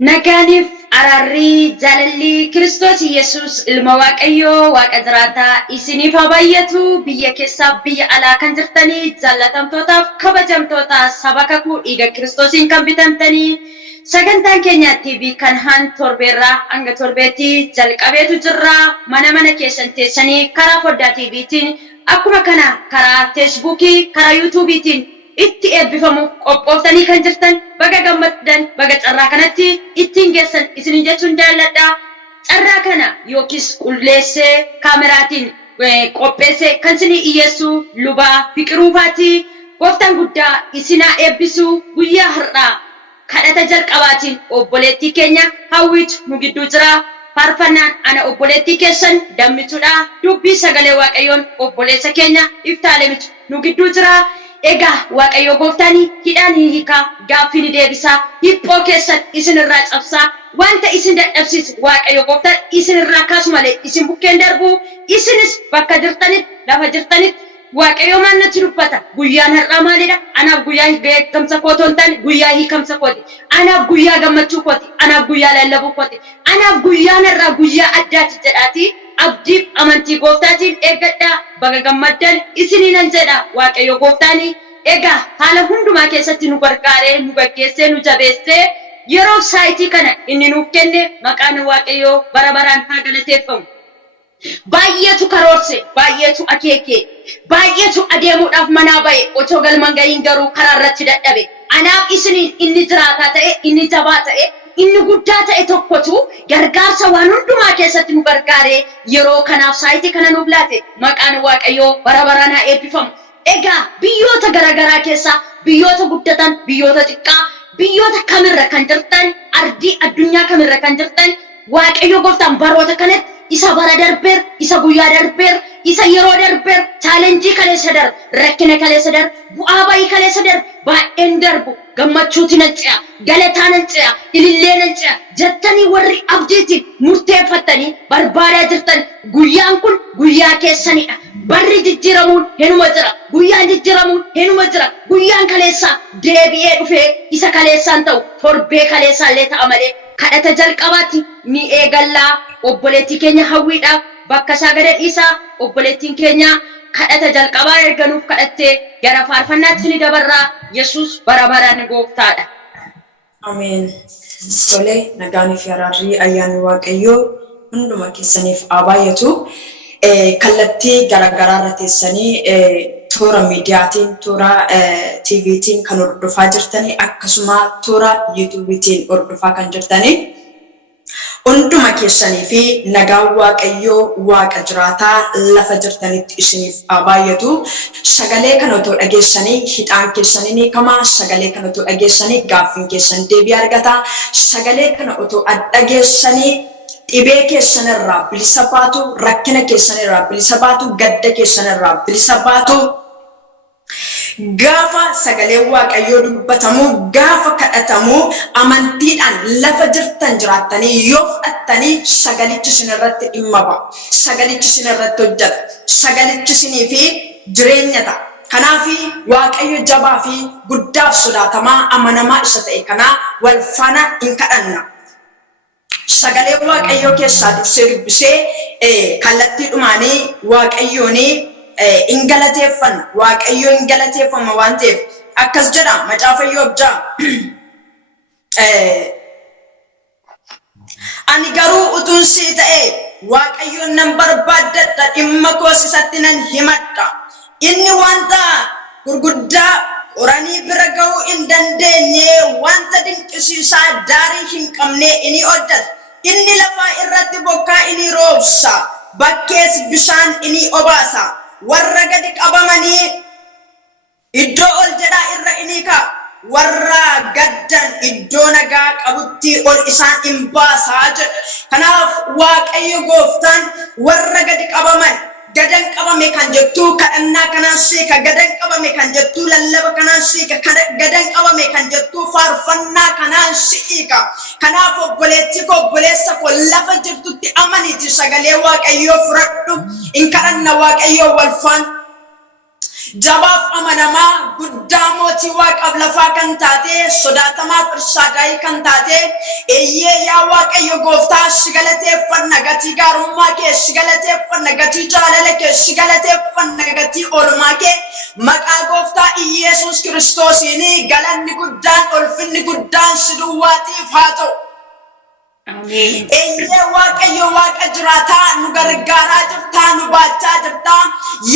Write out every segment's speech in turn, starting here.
Naganif ararri jalalli Kiristoos Yesuus ilma Waaqayyoo Waaqa jiraataa isiniif habayyatu biyya keessaa biyya alaa kan jirtanii jaalatamtootaaf kabajamtoota saba kakuu dhiiga Kiristoosiin kan bitamtanii sagantaan keenya TV kan han torbeerraa hanga torbeetti jalqabeetu jirra mana keessan teessanii karaa foddaa TVtiin akkuma kana karaa Facebookii karaa YouTubetiin itti eebbifamu qophooftanii kan jirtan baga gammaddan baga carraa kanatti ittiin geessan isinin jechuun jaalladha. Carraa kana yookiis qulleessee kaameraatiin qopheessee kan isinii dhiyeessu lubaa Fiqiruufaati. Gooftaan guddaa isinaa eebbisu guyyaa har'aa kadhata jalqabaatiin obboleettii keenya Hawwiitu nu gidduu jira. Faarfannaan ana obboleettii keessan dammituudha. Dubbii sagalee Waaqayyoon obboleessa keenya Iftaalemitu nu gidduu jira. Egaa Waaqayyo gooftaanii hidhaan hiikaa gaaffii ni deebisaa hiphoo keessan isinirraa cabsaa wanta isin dadhabsiisu Waaqayyo gooftaan isinirraa kaasu malee isin bukkeen darbu isinis bakka jirtanitti lafa jirtanitti Waaqayyo maal natti dubbata guyyaan har'aa maalidha anaaf guyyaa beekamsa kootoon ta'an guyyaa hiikamsa kooti anaaf guyyaa gammachuu kooti anaaf guyyaa lallabuu kooti anaaf guyyaan har'aa guyyaa addaati jedhaati abdiif amantii gooftaatiin eeggadhaa baga gammaddan isiniinan jedha Waaqayyo gooftaanii egaa haala hundumaa keessatti nu gargaaree nu gaggeessee nu jabeessee yeroo saayitii kana inni nuuf kenne maqaan Waaqayyoo bara baraan haa galateeffamu. Baay'eetu karoorse baay'eetu akeeke baay'eetu adeemuudhaaf manaa ba'e otoo galman gahiin garuu karaa irratti dadhabe anaaf isiniin inni jiraataa ta'e inni jabaa ta'e inni guddaa ta'e tokkotu gargaarsa waan hundumaa keessatti nu gargaaree yeroo kanaaf saayitii kana nuuf laate maqaan Waaqayyoo bara baraan haa eebbifamu. Egaa biyyoota garaagaraa keessaa biyyoota guddatan biyyoota xiqqaa biyyoota kamirra kan jirtan ardii addunyaa kamirra kan jirtan Waaqayyo gooftaan baroota kanatti isa bara darbeer isa guyyaa darbeer isa yeroo darbeer chaalenjii kaleessa darbe rakkina kaleessa darbe bu'aa bayii kaleessa darbe baay'een darbu gammachuuti nan ce'a galataa nan ce'a ilillee nan ce'a jettanii warri abdiitiin murteeffattanii barbaadaa jirtan guyyaan kun guyyaa keessanidha. Barri jijjiiramuun henuma jira guyyaan jijjiiramuun henuma jira guyyaan kaleessaa deebi'ee dhufee isa kaleessaan ta'u torbee kaleessaallee ta'a malee kadhata jalqabaatti ni eegallaa obboleettii keenya Hawwiidhaaf bakka isaa gada dhiisaa obboleettiin keenya kadhata jalqabaa erganuuf kadhattee gara faarfannaatti ni dabarraa Yesuus bara baraan gooftaadha. Ameen. Tole nagaan fi araarri ayyaanni Waaqayyoo hunduma keessaniif haa baay'atu. Kallattii garaagaraa irra teessanii toora miidiyaatiin toora TVtiin kan hordofaa jirtanii akkasuma toora YouTubetiin hordofaa kan jirtanii hunduma keessanii fi nagaan Waaqayyoo Waaqa jiraataa lafa jirtanitti isiniif haa baay'atu. Sagalee kana otoo dhageessanii hidhaan keessanii ni kama sagalee kana otoo dhageessanii gaaffiin keessan deebii argata sagalee kana otoo dhageessanii dhibee keessanirraa bilisa baatu rakkina keessanirraa bilisa baatu gadda keessanirraa bilisa baatu gaafa sagalee Waaqayyoo dubbatamu gaafa kadhatamu amantiidhaan lafa jirtan jiraattanii yoo fudhattanii sagalichi isinirratti dhimma ba'a sagalichi isinirratti hojjeta sagalichi isinii fi jireenya ta'a. Kanaaf Waaqayyo jabaa fi guddaaf sodaatamaa amanamaa isa ta'e kanaa wal faana hin kadhanna. Sagalee Waaqayyoo keessaa dursee dubbisee kallattii dhumaanii Waaqayyoon hin galateeffanna Waaqayyoo hin galateeffama waan ta'eef akkas jedha macaafa Iyyoob 6 ani garuu utuun sii ta'e Waaqayyoon nan barbaaddadha dhimma koos isatti nan himadha inni wanta gurguddaa qoranii bira ga'uu hin dandeenye wanta dinqisiisaa daarii hin qabne inni hojjeta inni lafaa irratti bokkaa inni roobsa bakkees bishaan inni obaasa warra gadi qabamanii iddoo ol jedhaa irra inni ka'a warra gaddan iddoo nagaa qabutti ol isaan hin baasaa jedha. Kanaaf Waaqayyo gooftaan warra gadi qabaman gadan qabame kan jettu kadhannaa kanaan siika gadan qabame kan jettu lallaba kanaan siika gadan qabame kan jettu faarfannaa kanaan siika. Kanaaf obboleettii koo obboleessa koo lafa jirtutti amaniiti sagalee Waaqayyoo fudhadhu hin kadhanna Waaqayyoo wal faana jabaaf amanamaa guddaa mootii waaqaaf lafaa kan taate sodaatamaa firsaadaayi kan taate eeyyee yaa waaqayyo gooftaa si galateeffanna gatii gaarummaa kee si galateeffanna gatii jaalala kee si galateeffanna gatii oolmaa kee maqaa gooftaa Iyesuus Kiristoosiin galanni guddaan ulfinni guddaan si duwwaatiif haa ta'u. Amen. Eeyyee waaqayyo waaqa jiraataa nu gargaaraa jirtaa nu baachaa jirtaa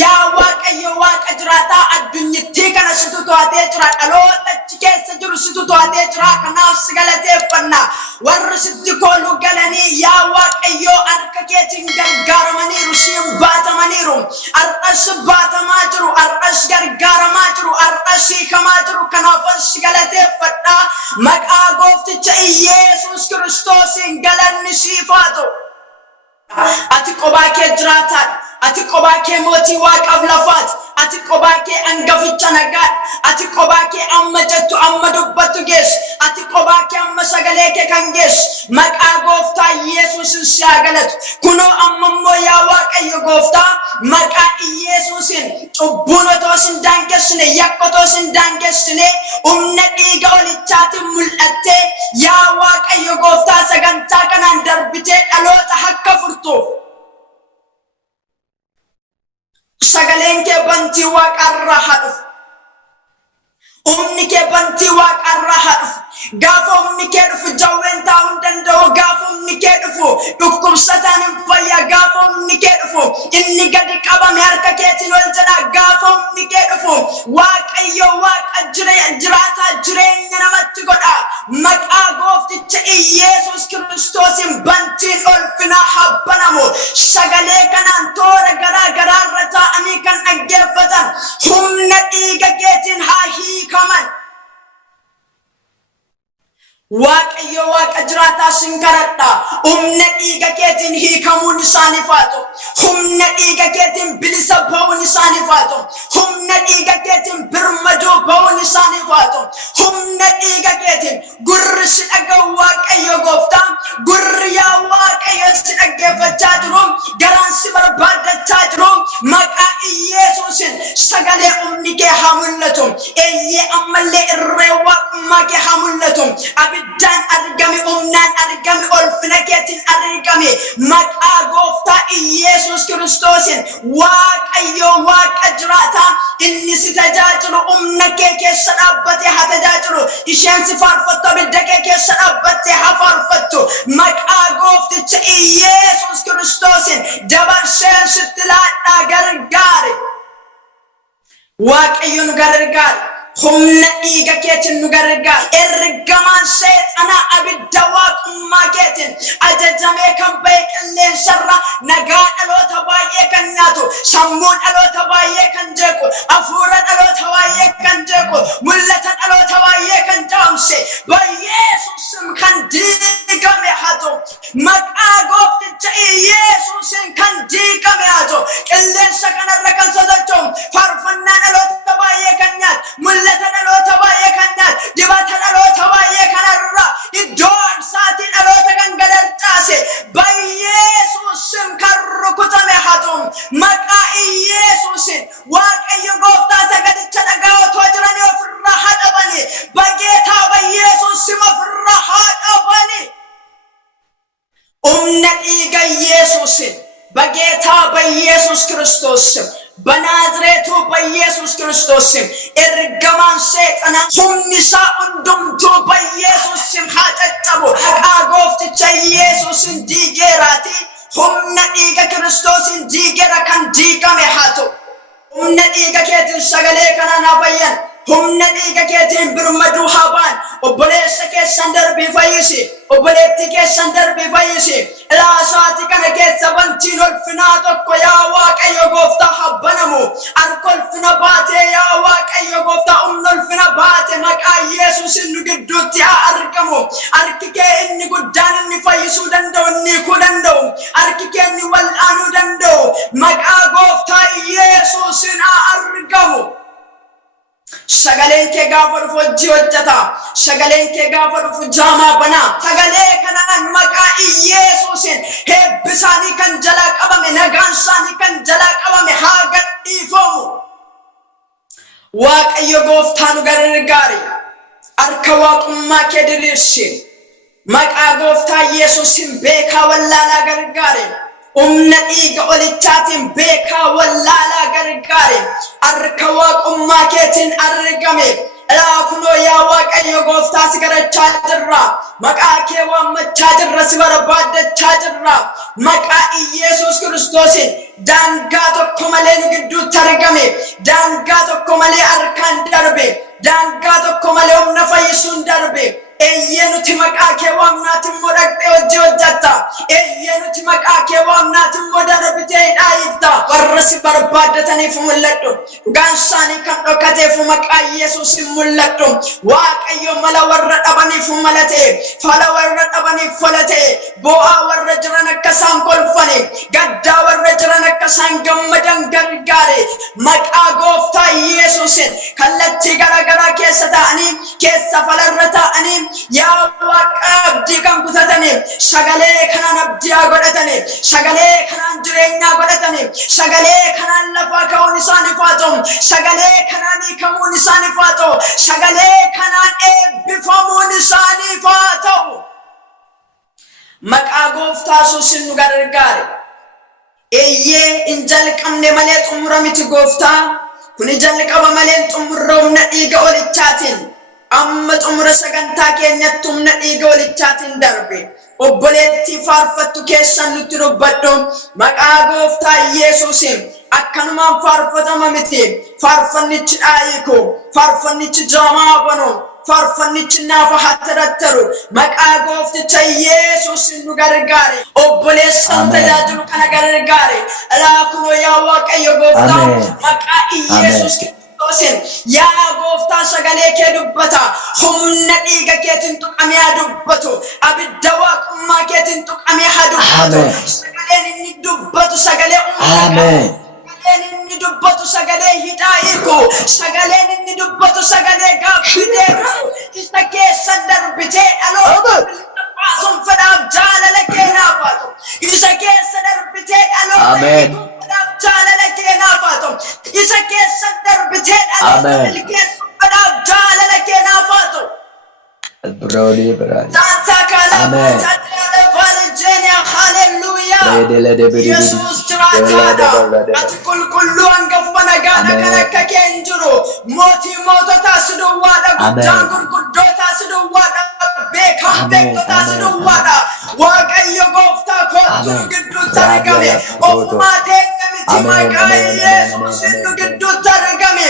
yaa waaqayyo waaqa jiraataa addunyittii kana situ to'atee jira dhaloota achi keessa jiru situ to'atee jira kanaaf si galateeffanna warri sitti kooluu galanii yaa waaqayyo harka keetiin gargaaramaniiru siin baatamaniiru har'as baatamaa jiru har'as gargaaramaa jiru har'as hiikamaa jiru kanaaf si galateeffadha maqaa goofticha Iyesuus Kiristoos galanni siif haa ta'u. Ati qobaa kee jiraataa ati qobaa kee mootii waaqaaf lafaati ati qobaa kee angaficha nagaa ati qobaa kee amma jettu amma dubbattu geessu ati qobaa kee amma sagalee kee kan geessu maqaa gooftaa Iyesuusin si haa galatu kunoo amma immoo yaa waaqayyo gooftaa maqaa Iyesuusin cubbuun otoo sin daangessine yakka otoo sin daangessine humna dhiiga olichaatiin mul'attee yaa waaqayyo gooftaa sagantaa kanaan darbitee dhaloota akka furtuuf sagaleen kee bantii waaqarraa haa dhufu. Umni kee bantii waaqarraa haa dhufu. Gaafa umni kee dhufu jawween taa'uu hin danda'u. Gaafa umni kee dhufu dhukkubsataan hin fayyaa. Gaafa umni kee dhufu inni gadi qabame harka keetiin ol jedha. Gaafa umni kee dhufu waaqayyo waaqa jiraataa jireenya namatti godha. Maqaa goofticha Iyesuus Kiristoosiin bantiin ulfinaa haa banamu. Sagalee kanaan toora garaa garaarra taa'anii kan dhaggeeffatan humna dhiiga keetiin haa hiikaman. Waaqayyo waaqa jiraataa sin kadhadha humna dhiiga keetiin hiikamuun isaaniif haa ta'u humna dhiiga keetiin bilisa ba'uun isaaniif haa ta'u humna dhiiga keetiin birmaduu ba'uun isaaniif haa ta'u humna dhiiga keetiin gurri si dhaga'u waaqayyo gooftaa gurri yaa waaqayyo si dhaggeeffachaa jiru garaan si barbaaddachaa jiru maqaa Iyesuusin sagalee humni kee haa mul'atu eeyyee ammallee irree waaqummaa kee haa mul'atu abiddaan argame humnaan argame ulfina keetiin argame maqaa gooftaa Iyesuus Kiristoosin waaqayyo waaqa jiraataa inni si tajaajilu humna kee keessa dhaabbatee haa tajaajilu isheen si faarfattu abidda kee keessa dhaabbattee haa faarfattu maqaa goofticha Iyesuus Kiristoosin dabarseen sitti laadhaa gargaari waaqayyo nu gargaari. humna dhiiga keetiin nu gargaar ergamaan seexanaa abidda waaqummaa keetiin ajajamee kan ba'e qilleensarra nagaa dhaloota baay'ee kan nyaatu sammuu dhaloota baay'ee kan jeequ hafuura dhaloota baay'ee kan jeequ mul'ata dhaloota baay'ee kan jaamse Yesuusin kan diigame haa ta'u maqaa goofticha Yesuusin kan diigame haa ta'u qilleensa kanarra kan sodaacha'u faarfannaa dhaloota baay'ee kan nyaatu mul'ata dhaloota baay'ee kan nyaatu dibata dhaloota baay'ee kanarra iddoo arsaatii dhaloota kan gadarcaase Yesuusin kan rukutame haa ta'u maqaa Yesuusin waaqayyo gooftaa sagadicha dhagaa otoo jiranii ofirraa haa dhabani bageetaa Yesuusin ofirraa haa dhabani humna dhiiga Yesuusin bageetaa Yesuus Kiristoosin Banaazreetu Yesuus Kiristoosin ergamaan seexanaa humni isaa hundumtuu Yesuusin haa caccabu maqaa goofticha Yesuusin diigeeraati humna dhiiga Kiristoosin diigeera kan diigame haa ta'u humna dhiiga keetiin sagalee kanaan haa fayyan humna dhiiga keetiin birmaduu haa baan obboleessa keessan darbii fayyisi obboleettii keessan darbii fayyisi ilaasaati kana keessa bantiin ulfinaa tokko yaa waaqayyo gooftaa haa banamu harka ulfina baatee yaa waaqayyo gooftaa humna ulfina baate maqaa Yesuusin nu gidduutti haa argamu harki kee inni guddaan inni fayyisuu danda'u inni hiikuu danda'u harki kee inni wal'aanuu danda'u maqaa gooftaa Yesuusin haa argamu. Sagaleen kee gaafa dhufu hojii hojjeta sagaleen kee gaafa dhufu jaamaa banaa sagalee kanaan maqaa Yesuusin heebbi isaanii kan jalaa qabame nagaan isaanii kan jalaa qabame haa gadhiifamu waaqayyo gooftaan gargaari arka waaqummaa kee diriirsi maqaa gooftaa Yesuusin beekaa wallaalaa gargaari umna dhiiga olichaatiin beekaa wallaalaa gargaari arka waaqummaa keetiin argame Kuno ya waaqayyo gooftaa si garachaa jirra maqaa kee waammachaa jirra si barbaadachaa jirra maqaa Yesuus Kiristoosin daangaa tokko malee nu gidduutti argame daangaa tokko malee harkaan darbe daangaa tokko malee humna fayyisuun darbe Eyyenuti maqaa kee waamnaatiin modaqxee hojii hojjatta Eyyenuti maqaa kee waamnaatiin modarbitee dhaayitta warra si barbaaddataniif mul'adhu dhugaan isaanii kan dhokkateef maqaa Yesuusin mul'adhu waaqayyo mala warra dhabaniif malate fala warra dhabaniif falate bu'aa warra jiran akka isaan kolfane gaddaa warra jiran akka isaan gammadan gargaare maqaa gooftaa Yesuusin kallattii garaagaraa keessa ta'anii keessa falarra ta'anii Ya waqabdi kan kutatani sagale kanan abdiya godhatani sagale kanan jireenya godhatani sagale kanan lafa kaun isani faatom sagale kanani kamun isani faato sagale kanan ebbifamun isani faato maqaa gooftaa Yesuusin nu gargaare eyye injal qamne malee xumuramiti gooftaa kun injal qaba malee xumurroomna dhiiga olichaatiin amma xumura sagantaa keenyatti humna dhiiga olichaatiin darbe obboleettii faarfattu keessan nutti dubbadhu maqaa gooftaa Yesuusin akkanumaan faarfatama miti faarfannichi dhaayiko faarfannichi jaamaa banu faarfannichi naafa hattarattaru maqaa goofticha Yesuusin nu gargaare obboleessan tajaajilu kana gargaare alaakunoo yaa waaqayyo gooftaa maqaa Yesuus Ya gooftaa sagalee kee dubbata humna dhiiga keetiin tuqamee dubbatu abidda waaqummaa keetiin tuqamee dubbatu sagaleen inni dubbatu sagalee sagaleen inni dubbatu sagalee hidhaayiku sagaleen inni dubbatu sagalee gaaffidee isa keessa darbitee dhaloota sun fedhaaf jaalala kee naafatu isa keessa darbitee dhaloota jaalala kee naafatu isa keessa darbitee dhaloota fedhaaf jaalala kee naafatu Brody. Santa Kala Valgenia Hallelujah Jesus Jirata ati kulkullu angafana gana kana kakenjuru moti moto tasidu wada guddaan gurguddota sidu wada beekam beektota sidu wada waaqayyo gooftaa kootu gidduutti argame ofumaa teenya miti maqaa Yesuusin nu gidduutti argame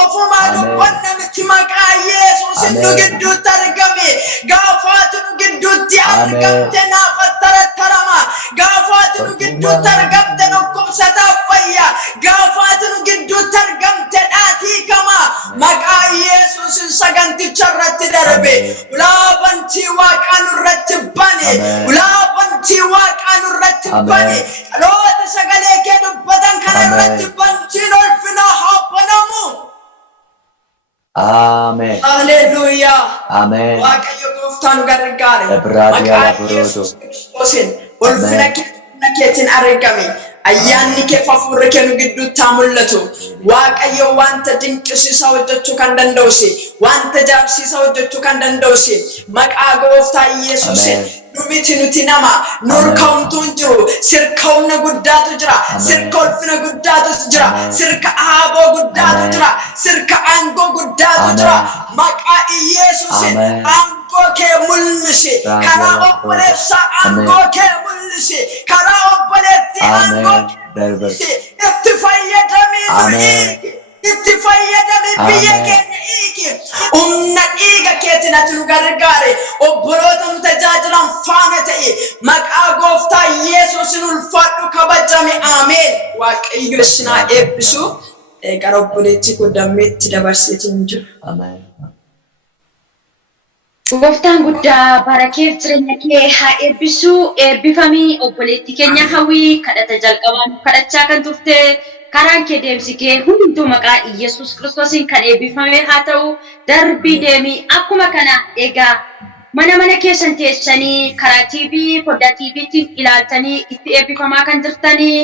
ofumaa dubbanna miti maqaa Yesuusin nu gidduutti argame gaafaatu nu gidduutti argamte naafattarama gaafaatu nu gidduutti argamte dhukkubsataa fayya gaafaatu nu gidduutti argamte dhaatii kama maqaa Yesuusin saganticha irratti darbe ulaabantii waaqaa nurratti bane ulaabantii waaqaa nurratti bane dhaloota sagalee kee dubbatan kana irratti bantiin ulfina haa banamu. Amen. Hallelujah. Amen. Waaqayyo gooftaan gargaare. Maqaa Yesuus Kiristoosin ulfina keetiin argame. Ayyaanni kee hafuurri kee nu gidduutti mul'atu. Waaqayyo wanta dinqisiisaa hojjechuu kan danda'usi. Wanta jaabsiisaa hojjechuu kan danda'usi. Maqaa gooftaa Yesuusin numiti nuti nama nurkaa'umtuun jiru sirka humna guddaatu jira sirka ulfina guddaatu jira sirka aaboo guddaatu jira sirka aangoo guddaatu jira maqaa Yesuusin aangoo kee mul'isi karaa obboleessa aangoo kee mul'isi karaa obboleetti aangoo kee itti fayyadamii itti fayyadamee biyya keenya hiiki humna dhiiga keetiin ati nu gargaare obboloota nu tajaajilan faana ta'e maqaa gooftaa Yesuusin ulfaadhu kabajame ameen waaqayyo isin haa eebbisu gara obboleetti kun dammeetti dabarseetiin jiru. Amen. Gooftaan guddaa bara keef jireenya kee haa eebbisu eebbifamii obboleetti keenya hawwii kadhata jalqabaan kadhachaa kan turte karaan kee deemsikee hundumtuu maqaa Yesuus Kiristoosin kan eebbifame haa ta'u darbii deemii akkuma kana egaa mana keessan teessanii karaa TV foddaa TVtiin ilaaltanii itti eebbifamaa kan jirtanii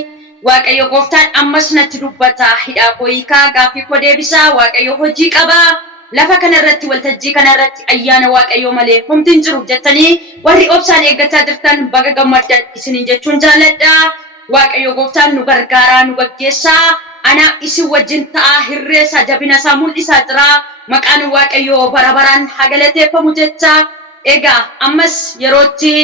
Waaqayyo gooftaan ammas natti dubbata hidhaa koo hiikaa gaaffii koo deebisaa Waaqayyo hojii qabaa lafa kanarratti waltajjii kanarratti ayyaana Waaqayyo malee humti hin jiru jettanii warri obsaan eeggachaa jirtan baga gammaddan isiniin jechuun jaalladha. Waaqayyo gooftaan nu gargaaraa nu gaggeessaa ana isin wajjin ta'a hirreessa jabina isaa mul'isaa jira maqaan Waaqayyo bara baraan haa galateeffamu jecha egaa ammas yerootti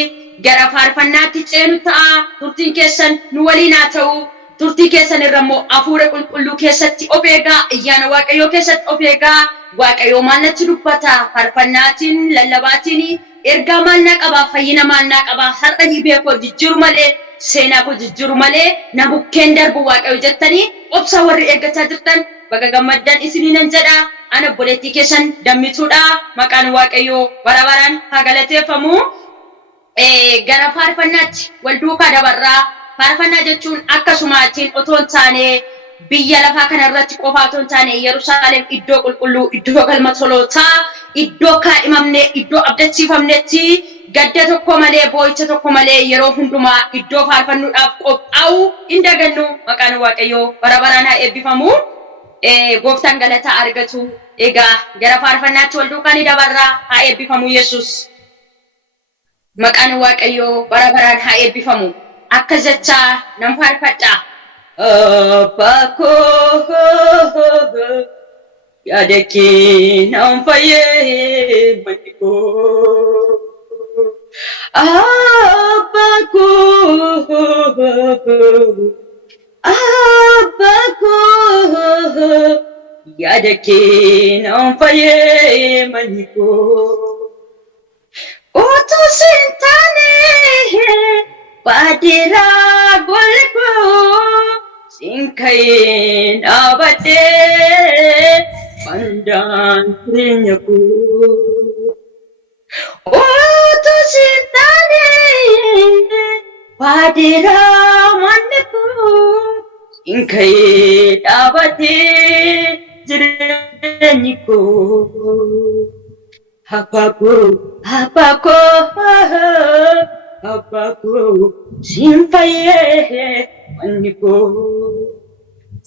gara faarfannaatti ceenu ta'a turtiin keessan nu waliin haa ta'u turtii keessan irrammoo hafuura qulqulluu keessatti of eegaa ayyaana Waaqayyoo keessatti of eegaa Waaqayyo maal natti dubbata faarfannaatiin lallabaatiin ergaa maal naa qaba fayyina maal naa qaba har'a dhibee koo jijjiiru malee seenaa koo jijjiiru malee na bukkeen darbu Waaqayyo jettanii obsa warri eeggachaa jirtan baga gammaddan isiniin jedha ana obboleettii keessan dammituudha maqaan Waaqayyo bara baraan haa galateeffamu. Gara faarfannaatti wal duukaa dabarraa faarfannaa jechuun akkasumaatiin otoo hin taane biyya lafaa kanarratti qofaa otoo hin taane Yerusaalem iddoo qulqulluu iddoo galma tolootaa iddoo kaadhimamne iddoo abdachiifamnetti gadda tokko malee boo'icha tokko malee yeroo hundumaa iddoo faarfannuudhaaf qophaa'u hin dagannu maqaan Waaqayyoo bara baraan haa eebbifamu. Gooftaan galataa argatu egaa gara faarfannaatti wal duukaa ni dabarraa haa eebbifamu Yesuus. Maqaan Waaqayyoo bara baraan haa eebbifamu. Akka jechaa nan faarfadha. Abbaa koo yaada kee nan fayyee manni koo. Abbaa koo yaada kee nan fayyee manni koo. Otu sintane padira golko sinkain abate pandan renyaku. Otu sintane padira manku sinkain abate renyaku. Apaku simpaye maniko.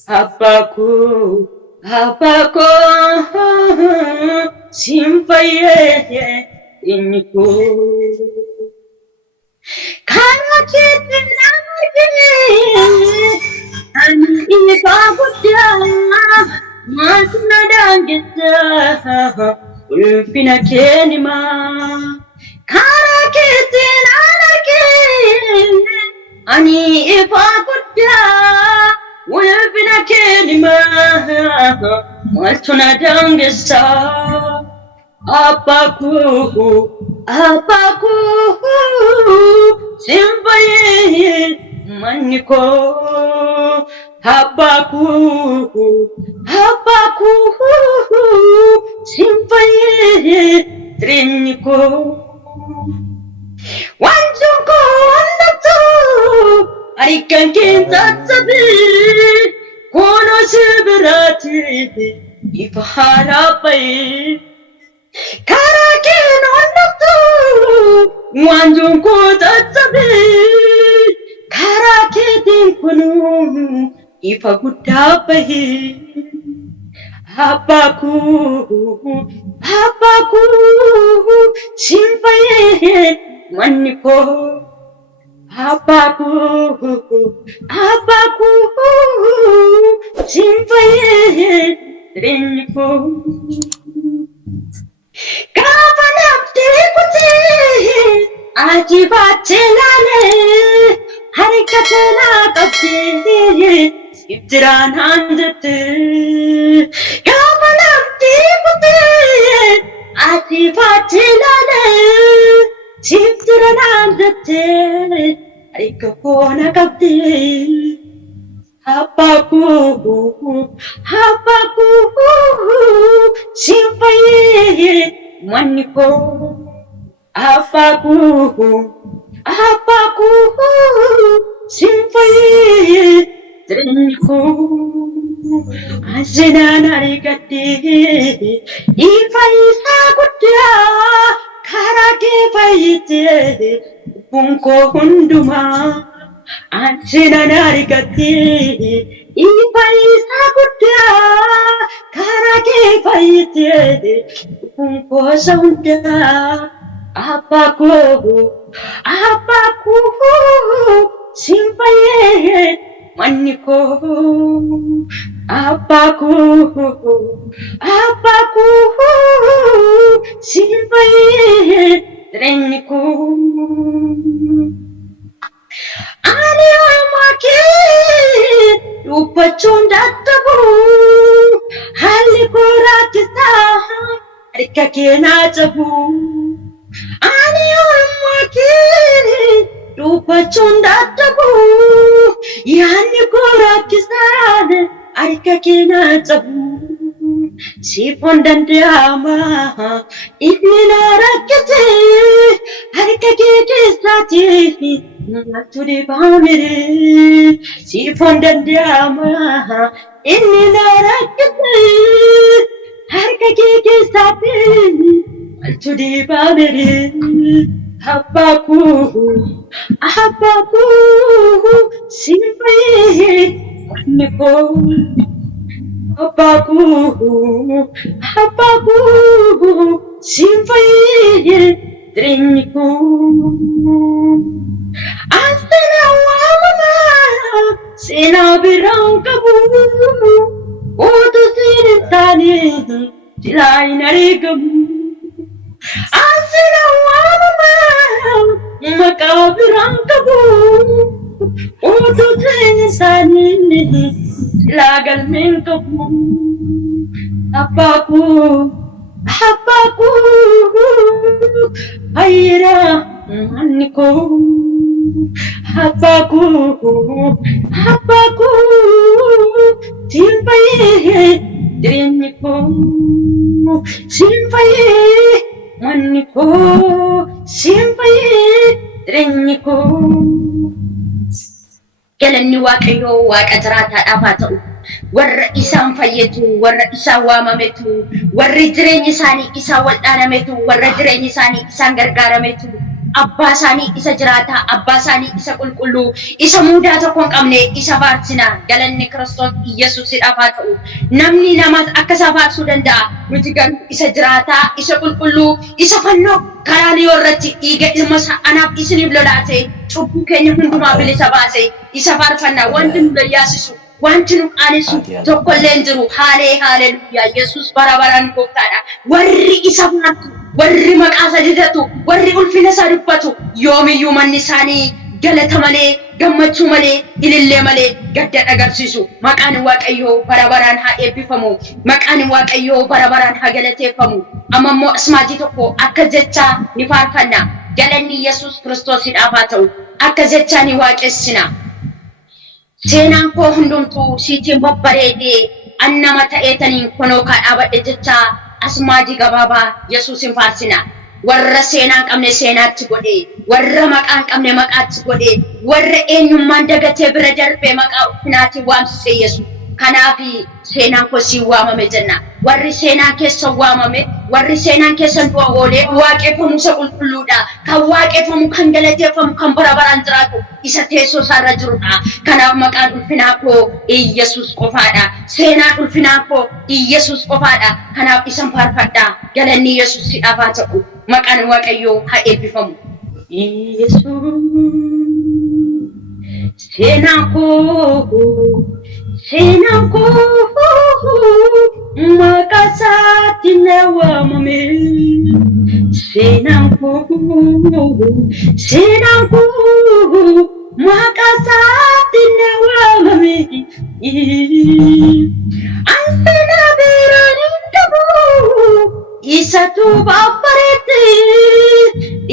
Apaku simpaye maniko. Kana kete nage ani ibagudia masna dangeta. Ulfina kenima kara keten anarke ani ifakuda ulfina kenima maltuna dangesa apaku simpaye maniko apaku simpaye trinko wanjunko wandatu arikan kinta sabi kono sibirati ifaharapai karakin wandatu wanjunko tatsabi karakin kunu ifagudapai. Apaku simpaye maniko. Apaku simpaye reniko. Kapanapte kute ajibache lale harikatna kapte. Ibtiran handete kamanamti pute ati fatilane ibtiran handete aikapona kapte. Apaku simpaye maniko. Apaku simpaye trinko. Asina arigate ifaisa kutia karake faite bunko hunduma Anjina narigati ipaisa kuda karake paite umposa unda apaku simpaye maniko apaku simpaye treniko ani amake upachunda tabu hali korakita rikakena tabu ani amake upachunda tabu yani korakita rikakena tabu sipondandiama idina rakete rikakena sati Maturi bamire si fondandiama inni narakte har kake sape maturi bamire hapaku simpaye niko hapaku simpaye drinko Asena wamana, sena birangkabu, oto sinintani, silai narigabu. Asena wamana, maka birangkabu, oto sinintani, silagal mingkabu. Apaku, ayira maniko. Hapaku simpaye driniko simpaye maniko simpaye driniko galanni waaqayyo waaqa jiraataadhaaf ta'u warra isaan fayyatu warra isaan waamametu warri jireenya isaanii isaan waldhaanametu warra jireenya isaanii isaan gargaarametu Abbasani isa jirata, Abbasani isa qulqullu, isa mudaa tokko hin qabne isa faarsina. Galanni Kiristoos Yesuusidhaaf haa ta'u. Namni namas akka isa faarsuu danda'a. Nuti garuu isa jirata, isa qulqullu, isa fannoo karaa irratti dhiiga ilma isaa anaaf isiniif lolaase cubbuu keenya hundumaa bilisa baase isa faarfanna wanti nu yaasisu. Wanti nu qaanisu tokkollee hin jiru. Haleluuyaa Yesuus bara baraan gooftaadha. Warri isa faarsu warri maqaa isaa jajatu warri ulfina isaa dubbatu yoomiyyuu manni isaanii galata malee gammachuu malee ilillee malee gadda agarsiisu maqaan waaqayyoo bara baraan haa eebbifamu maqaan waaqayyoo bara baraan haa galateeffamu amma immoo asmaajii tokko akka jecha ni faarfanna galanni Yesuus Kiristoosidhaaf haa ta'u akka jecha ni waaqessina seenaan koo hundumtuu siitiin babbareedee annama ta'eetaniin kunoo kaa dhaabadhe jecha asmaji gababa Yesuusin faarsina warra seenaan qabne seenaatti godhe warra maqaan qabne maqaatti godhe warra eenyummaan dagatee bira darbee maqaa ufinaatti waamsise Yesuus kanaafi seenaan koo si waamame jenna warri seenaan keessa waamame warri seenaan keessa du'a oolee waaqeffamu isa qulqulluudha kan waaqeffamu kan galateeffamu kan bara baraan jiraatu isa teessoo isaarra jirudha kanaaf maqaan ulfinaa koo Yesuus qofaadha seenaan ulfinaa koo Yesuus qofaadha kanaaf isan faarfadha galanni Yesuusidhaaf haa ta'u maqaan waaqayyoo haa eebbifamu Yesuus seenaan koo makasati nawamame senangku makasati nawamame ansena beranindabu isatu baparete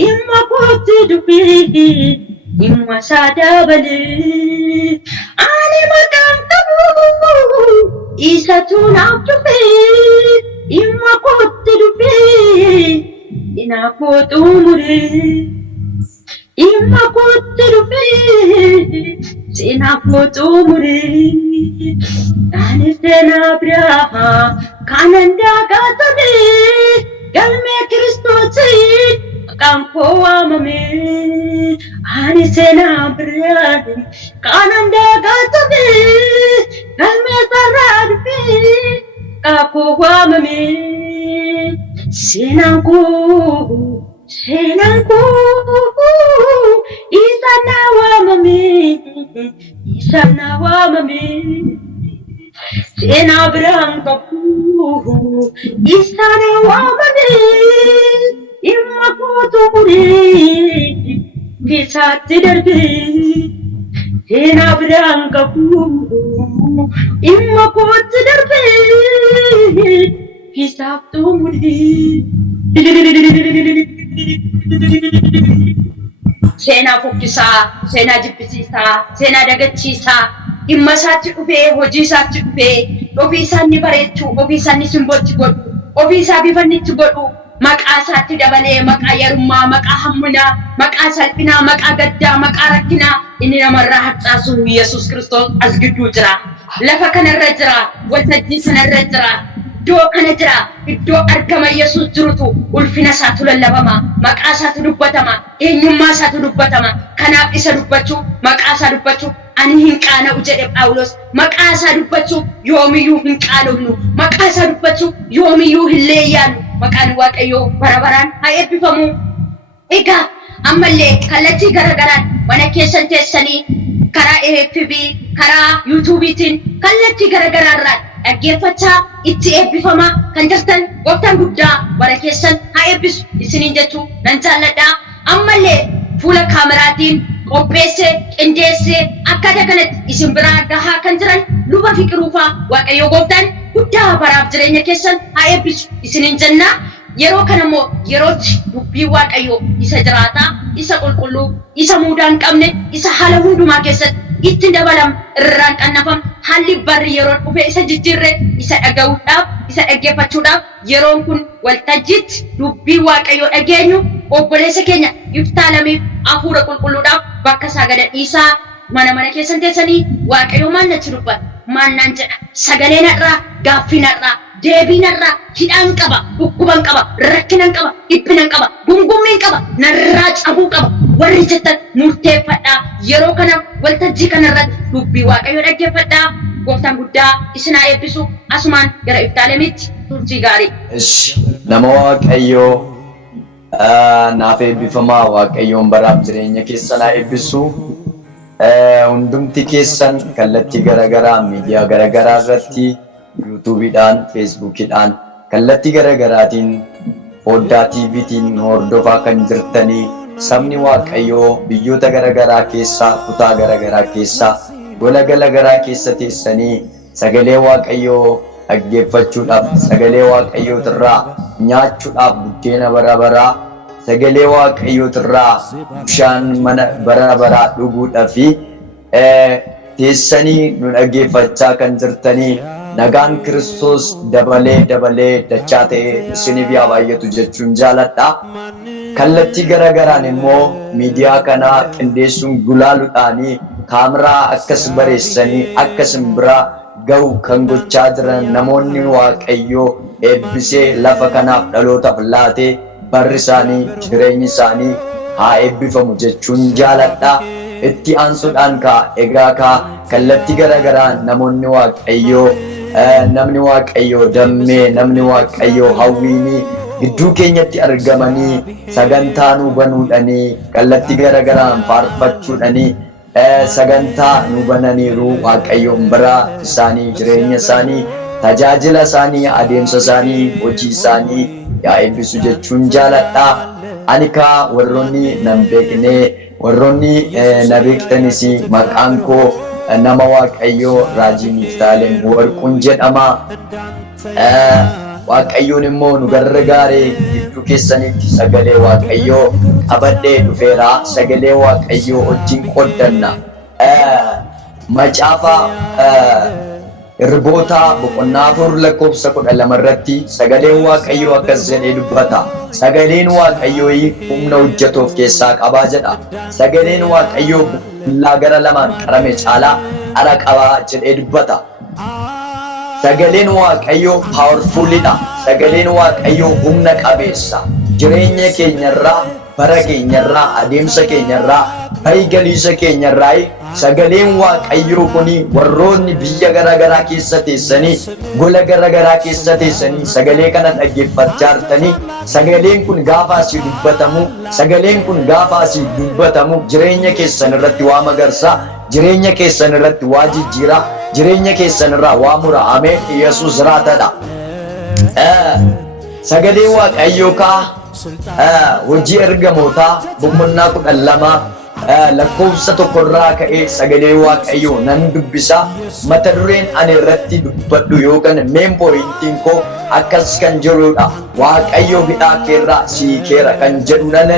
imma koti dubi imma sadabale ani makantabu isatu naftufe imma koti dubi ina kotumure imma koti dubi ina kotumure ani sena braha kananda gatane galme Kristosi Maqanko waamame ani seenaa biraan kanan dagaatame galme sarraadfe maqanko waamame seenanko isana waamame seenaa biraan qabu isana waamame imma kuturi kisatti darbe seenaa biraan qabu imma kutti darbe kisattu muri seenaa fokkisaa seenaa jibbisiisaa seenaa dagachiisaa imma isaatti dhufee hojii isaatti dhufee ofii isaanii bareechuu ofii isaanii simbooti godhu ofii isaa bifannitti godhu maqaa isaatti dabalee maqaa yarummaa maqaa hammunaa maqaa salphinaa maqaa gaddaa maqaa rakkinaa inni namarraa harcaasu Yesuus Kiristoos as gidduu jira lafa kanarra jira waltajjii sanarra jira iddoo kana jira iddoo argama Yesuus jirutu ulfina isaatu lallabama maqaa isaatu dubbatama eenyummaa isaatu dubbatama kanaaf isa dubbachuu maqaa isaa dubbachuu ani hin qaana'u jedhe Phaawulos maqaa isaa dubbachuu yoomiyyuu hin qaanofnu maqaa isaa dubbachuu yoomiyyuu hin leeyyaannu maqaan Waaqayyoo bara baraan haa eebbifamu. Egaa ammallee kallattii garagaraan mana keessan teessanii karaa AFB karaa YouTubetiin kallattii garagaraarraan dhaggeeffachaa itti eebbifama kan jirtan gooftaan guddaa bara keessan haa eebbisu isiniin jechuu nan jaalladha. Ammallee fuula kaameraatiin qopheessee qindeessee akkaataa kanatti isin biraa gahaa kan jiran luba Fiqiruufaa Waaqayyoo gooftaan guddaa baraaf jireenya keessan haa eebbisu isiniin jenna. Yeroo kanammoo yerootti dubbii Waaqayyoo isa jiraataa isa qulqulluu isa muudaan qabne isa haala hundumaa keessatti ittiin dabalam irraan qannafam haalli barri yeroo dhufe isa jijjiirre isa dhaga'uudhaaf isa dhaggeeffachuudhaaf yeroon kun waltajjiitti dubbii Waaqayyoo dhageenyu obboleessa keenya Iftaalamiif hafuura qulqulluudhaaf bakka isaa gada dhiisaa mana keessan teessanii Waaqayyoo maal natti dubbata maal naan jedha sagaleen irraa gaaffiin irraa deebiin irraa hidhaan qaba dhukkuban qaba rakkinan qaba dhiphinan qaba gungummiin qaba narraa cabuu qaba warri jettan murteeffadhaa yeroo kana waltajjii kanarratti dubbii Waaqayyoo dhaggeeffadhaa. Gooftaan guddaa isin haa eebbisu asumaan gara Iftaalamitti turtii gaarii. Nama Waaqayyoo naaf eebbifamaa Waaqayyoon baraaf jireenya keessan haa eebbisu. Hundumti keessan kallattii garagaraa miidiyaa garagaraa irratti YouTube'dhaan Facebook'dhaan kallattii garagaraatiin foddaa TV'tiin hordofaa kan jirtanii sabni Waaqayyoo biyyoota garagaraa keessaa kutaa garagaraa keessaa gola garagaraa keessa teessanii sagalee Waaqayyoo dhaggeeffachuudhaaf sagalee Waaqayyootirraa nyaachuudhaaf buddeena bara baraa sagalee Waaqayyootirraa bishaan mana bara baraa dhuguudhaaf teessanii nu dhaggeeffachaa kan jirtanii nagaan Kiristoos dabalee dachaa ta'e isiniif yaa baay'atu jechuun jaaladha. Kallattii garagaraan immoo miidiyaa kana qindeessuun gulaaluudhaanii kaameraa akkas bareessanii akkas biraa ga'u kan gochaa jiran namoonni Waaqayyoo eebbisee lafa kanaaf dhalootaaf laatee barri isaanii jireenyi isaanii haa eebbifamu jechuun jaaladha. Itti aansuudhaan egaa kallattii garagaraan namoonni Waaqayyoo namni Waaqayyoo dammee namni Waaqayyoo hawwiinii gidduu keenyatti argamanii sagantaa nu banuudhanii kallattii garagaraan faarfachuudhanii sagantaa nu bananiiru Waaqayyoon bara isaanii jireenya isaanii tajaajila isaanii adeemsa isaanii hojii isaanii yaa eebbisu jechuun jaaladha. Ani warroonni nan beekne warroonni na beektanis maqaan koo nama Waaqayyoo Raajii Miftaalem Warquun jedhama. Waaqayyoon immoo nu gargaaree gidduu keessanitti sagalee Waaqayyoo qabadhee dhufeera. Sagalee Waaqayyoo wajjin qoddanna. Macaafa Irboota boqonnaa 4:12 irratti sagaleen Waaqayyoo akkas jedhee dubbata. Sagaleen Waaqayyoo humna hojjetuuf keessaa qabaa jedha. Sagaleen Waaqayyoo bullaa gara lamaan qarame caalaa qara qabaa jedhee dubbata. Sagaleen Waaqayyoo powerfulidha. Sagaleen Waaqayyoo humna qabeessa. Jireenya keenyarraa bara keenyarraa, adeemsa keenyarraa, baay'igaliisa keenyarraa sagaleen Waaqayyoo kuni warroonni biyya garaagaraa keessa teessanii, gola garaagaraa keessa teessanii sagalee kana dhaggeeffachaa jirtanii, sagaleen kun gaafa asii dubbatamu, sagaleen kun gaafa asii dubbatamu jireenya keessan irratti waa magarsaa, jireenya keessan irratti waa jijjiiraa, jireenya keessan irraa waa mura. Ameen. Yesuus raatadha. Sagalee Waaqayyoo hojii ergamootaa boqonnaa 12 lakkoofsa 1 irraa ka'ee sagalee Waaqayyoo nan dubbisa. Mata dureen ani irratti dubbadhu yookaan main pointiin koo akkas kan jedhudha. Waaqayyoo hidhaa keerraa siikeera kan jedhu nan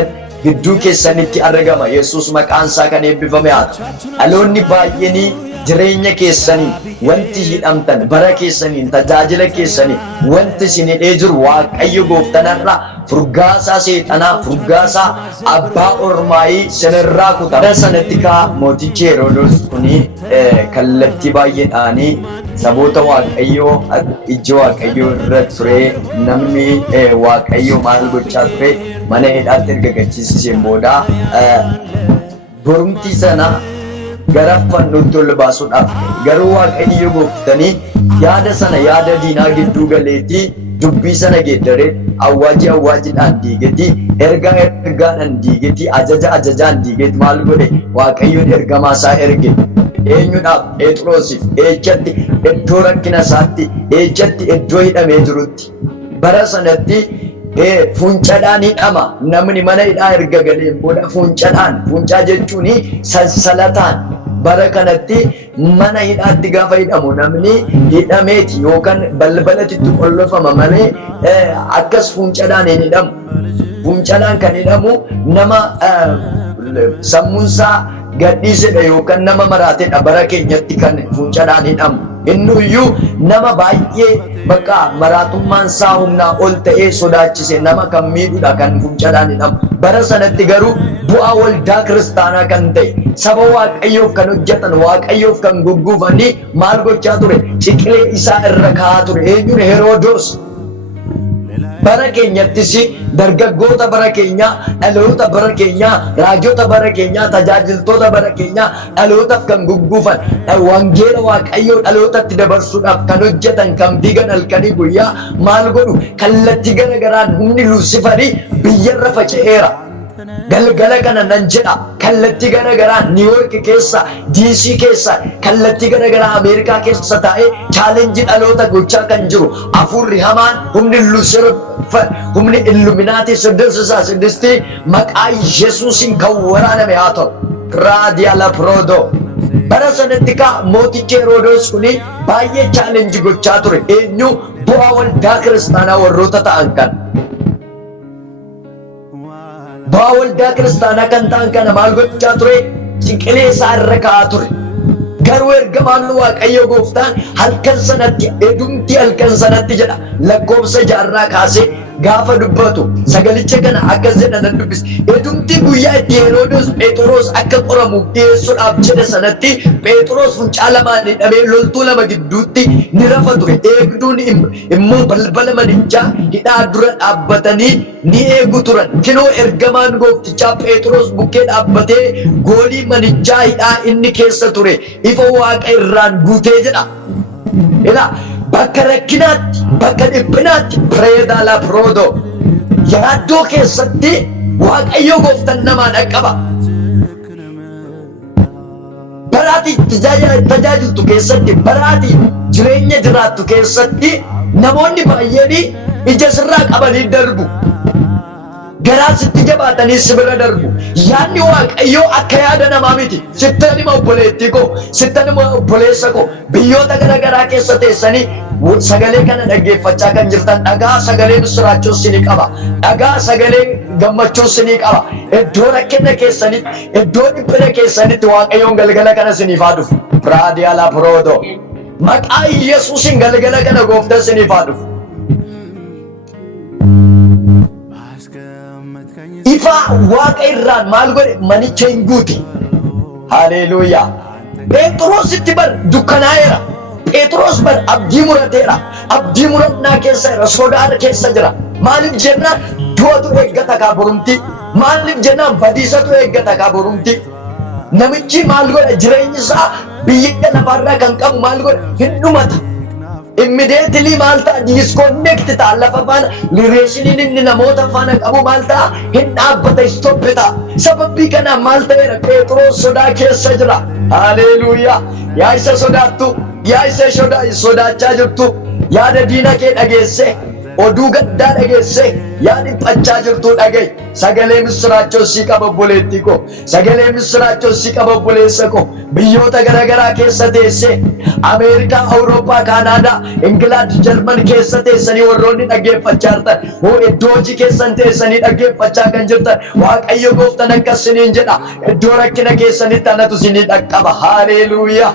gidduu keessanitti argama. Yesuus maqaan isaa kan eebbifame haa ta'u. Dhaloonni baay'een jireenya keessanii wanti hidhamtan bara keessaniin tajaajila keessanii wanti isin hidhee jiru Waaqayyo gooftanarraa furgaasaa seexanaa furgaasaa abbaa ormaayii sinirraa kutaa. Bara sanatti mootichi Heroodis kuni kallattii baay'eedhaanii saboota Waaqayyoo ija Waaqayyoo irra ture. Namni Waaqayyoo maal gochaa ture? Mana hidhaatti erga gachiisiseen booda borumtii sana gara fannootti ol baasuudhaaf garuu Waaqayyo gooftanii yaada sana yaada diinaa gidduu galeetii dubbii sana geeddaree awwaajiidhaan diigetii ergaadhaan diigetii ajajaan diigetii maal godhe? Waaqayyoon ergamaa isaa erge. Eenyudhaaf? Phexrosiif. Eechatti iddoo rakkina isaatti, eechatti iddoo hidhamee jirutti. Bara sanatti fuuncadhaan hidhama. Namni mana hidhaa erga galeen booda fuuncaa jechuun sansalataan bara kanatti mana hidhaatti gaafa hidhamu namni hidhameeti yookaan balbalatti qollofama malee akkas fuuncadhaan hin hidhamu. Fuuncadhaan kan hidhamu nama sammuunsaa gadhiisedha yookaan nama maraateedha. Bara keenyatti kan fuuncadhaan hidhamu. Innuyyuu nama baay'ee bakka maraatummaan isaa humnaa ol ta'ee sodaachise nama kan miidhudha kan fuuncadhaan hidhamu. Bara sanatti garuu bu'aa waldaa kiristaanaa kan ta'e saba Waaqayyoof kan hojjetan Waaqayyoof kan gugguufanii maal gochaa ture? Ciqilee isaa irra kaa'aa ture. Eenyuun? Heroodis. Bara keenyattis dargaggoota bara keenyaa, dhaloota bara keenyaa, raajota bara keenyaa, tajaajiltoota bara keenyaa dhalootaaf kan gugguufan wangeela Waaqayyoo dhalootatti dabarsuudhaaf kan hojjetan kan fiigan halkanii guyyaa maal godhu? Kallattii garagaraan humni Luusifarii biyyarra faca'eera. Galgala kana nan jedha kallattii garagaraan Niiwuork keessa, DC keessa, kallattii garagaraan Ameerikaa keessa taa'ee chaalenjii dhaloota gochaa kan jiru hafuurri hamaan humni Luusifer, humni Illuminaatii 666 maqaa Yesuusiin kan waraaname haa ta'u. Raadiyaala Piroodo. Bara sanatti mootichi Heroodis kuni baay'ee chaalenjii gochaa ture. Eenyu? Bu'aa waldaa kiristaanaa warroota ta'an kan. Bu'aa waldaa kiristaanaa kan ta'an kana maal gochaa ture? Ciqilee isaa irra kaa'aa ture. Garuu ergamaan Waaqayyo gooftaan halkan sanatti edumti halkan sanatti jedha lakkoofsa 6 kaasee gaafa dubbatu sagalicha kana akkas jedha nan dubbisa. Edumti guyyaa itti Heroodis Phexros akka qoramuuf dhiyeessuudhaaf jedhe sanatti Phexros fuuncaa lamaan hidhamee loltuu lama gidduutti ni rafa ture. Eegduun immoo balbala manichaa hidhaa dura dhaabbatanii ni eegu turan. Kinoo ergamaan gooftichaa Phexros bukkee dhaabbatee goolii manichaa hidhaa inni keessa ture ifa Waaqa irraan guutee jedha. Ilaa bakka rakkinaatti, bakka dhiphinaatti Pireedaala Piroodo yaaddoo keessatti Waaqayyo gooftaan namaa dhaqqaba. Baraati tajaajiltu keessatti, baraati jireenya jiraattu keessatti namoonni baay'een ija sirraa qabanii darbu. Garaa sitti jabaatanii si bira darbu. Yaadni Waaqayyoo akka yaada namaa miti. Sittan hima obboleettii koo, sittan hima obboleessa koo biyyoota garaagaraa keessa teessanii sagalee kana dhaggeeffachaa kan jirtan dhagaa sagalee misiraachuu sinii qaba. Dhagaa sagalee gammachuu sinii qaba. Iddoo rakkina keessanitti, iddoo dhiphina keessanitti Waaqayyoon galgala kana siniif haa dhufu. Raadiyaala Piroodo. Maqaa Yesuusiin galgala kana gooftaan siniif haa dhufu. Ifa Waaqa irraan maal godhe? Manicha hin guute. Haleluuyaa. Phexros itti bar dukkanaa'eera. Phexros bar abdii murateera. Abdii murannaa keessa jira. Sodaa keessa jira. Maaliif jenna? Du'atu eeggata kaa borumti. Maaliif jennaan badiisatu eeggata qaburumti. Namichi maal godha jireenyi isaa biyya lafarraa kan qabu maal godha hin dhumata. Immediately maal ta'a disconnect ta'a lafa faana relationin inni namoota faana qabu maal ta'a hin dhaabbata stop ta'a. Sababii kanaan maal ta'eera Phexros sodaa keessa jira. Haleluuyaa. Yaa isa sodaattu, yaa isa sodaachaa jirtu, yaada diina kee dhageesse, oduu gaddaa dhageesse, yaa dhiphachaa jirtu dhaga'i. Sagalee misiraachoo si qaba obboleettii koo, sagalee misiraachoo si qaba obboleessa koo. Biyyoota garaagaraa keessa teessee Ameerikaa, Awurooppaa, Kaanaadaa, Ingilaand, Jarman keessa teessanii warroonni dhaggeeffachaa jirtan, iddoo hojii keessan teessanii dhaggeeffachaa kan jirtan, Waaqayyo gooftaan akkasiniin jedha. Iddoo rakkina keessanitti anatu isinii dhaqqaba. Haleluuyaa.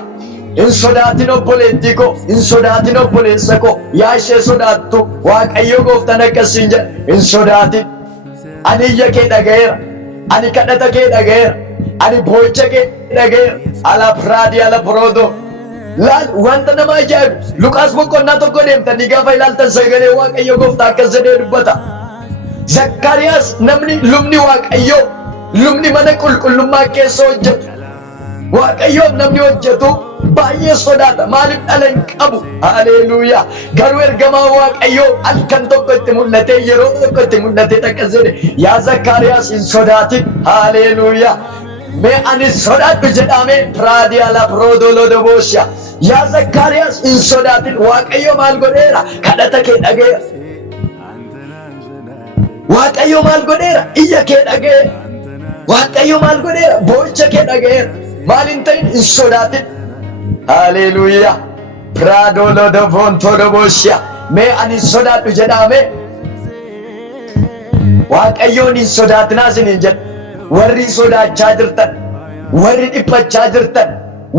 In sodaatin obboleettii koo, in sodaatin obboleessa koo, yaa ishee sodaattu Waaqayyo gooftaan akkasiin jedha. In sodaatin. Ani iyya kee dhaga'eera, ani kadhata kee dhaga'eera, ani boo'icha kee dhaga'eera. Ala piraadii ala piroodo. Laal wanta nama ajaa'ibu Luqaas boqonnaa tokko deemtanii gaafa ilaaltan sagalee Waaqayyo gooftaa akkas jedhee dubbata. Zakkaariyaas namni lubni Waaqayyo lubni mana qulqullummaa keessa hojjetu Waaqayyoof namni hojjetu baay'ee sodaata. Maaliif dhala hin qabu? Haleluuyaa. Garuu ergamaa Waaqayyoo halkan tokko itti mul'atee yeroo tokko itti mul'atee akkas jedhe yaa Zakkaariyaas hin sodaatin. Haleluuyaa. Mee ani sodaadhu jedhamee piraadiyaa la piroodolodoboosha. Yaa Zakkaariyaas hin sodaatin. Waaqayyo maal godheera? Kadhata kee dhaga'eera. Waaqayyo maal godheera? Iyya kee dhaga'eera. Waaqayyo maal godheera? Boo'icha kee dhaga'eera. Maal hin ta'in hin sodaatin. Haleluuyaa. Piraadolodoboontodoboosha. Mee ani sodaadhu jedhamee Waaqayyoon hin sodaatinaa isiniin jedha. Warri sodaachaa jirtan, warri dhiphachaa jirtan,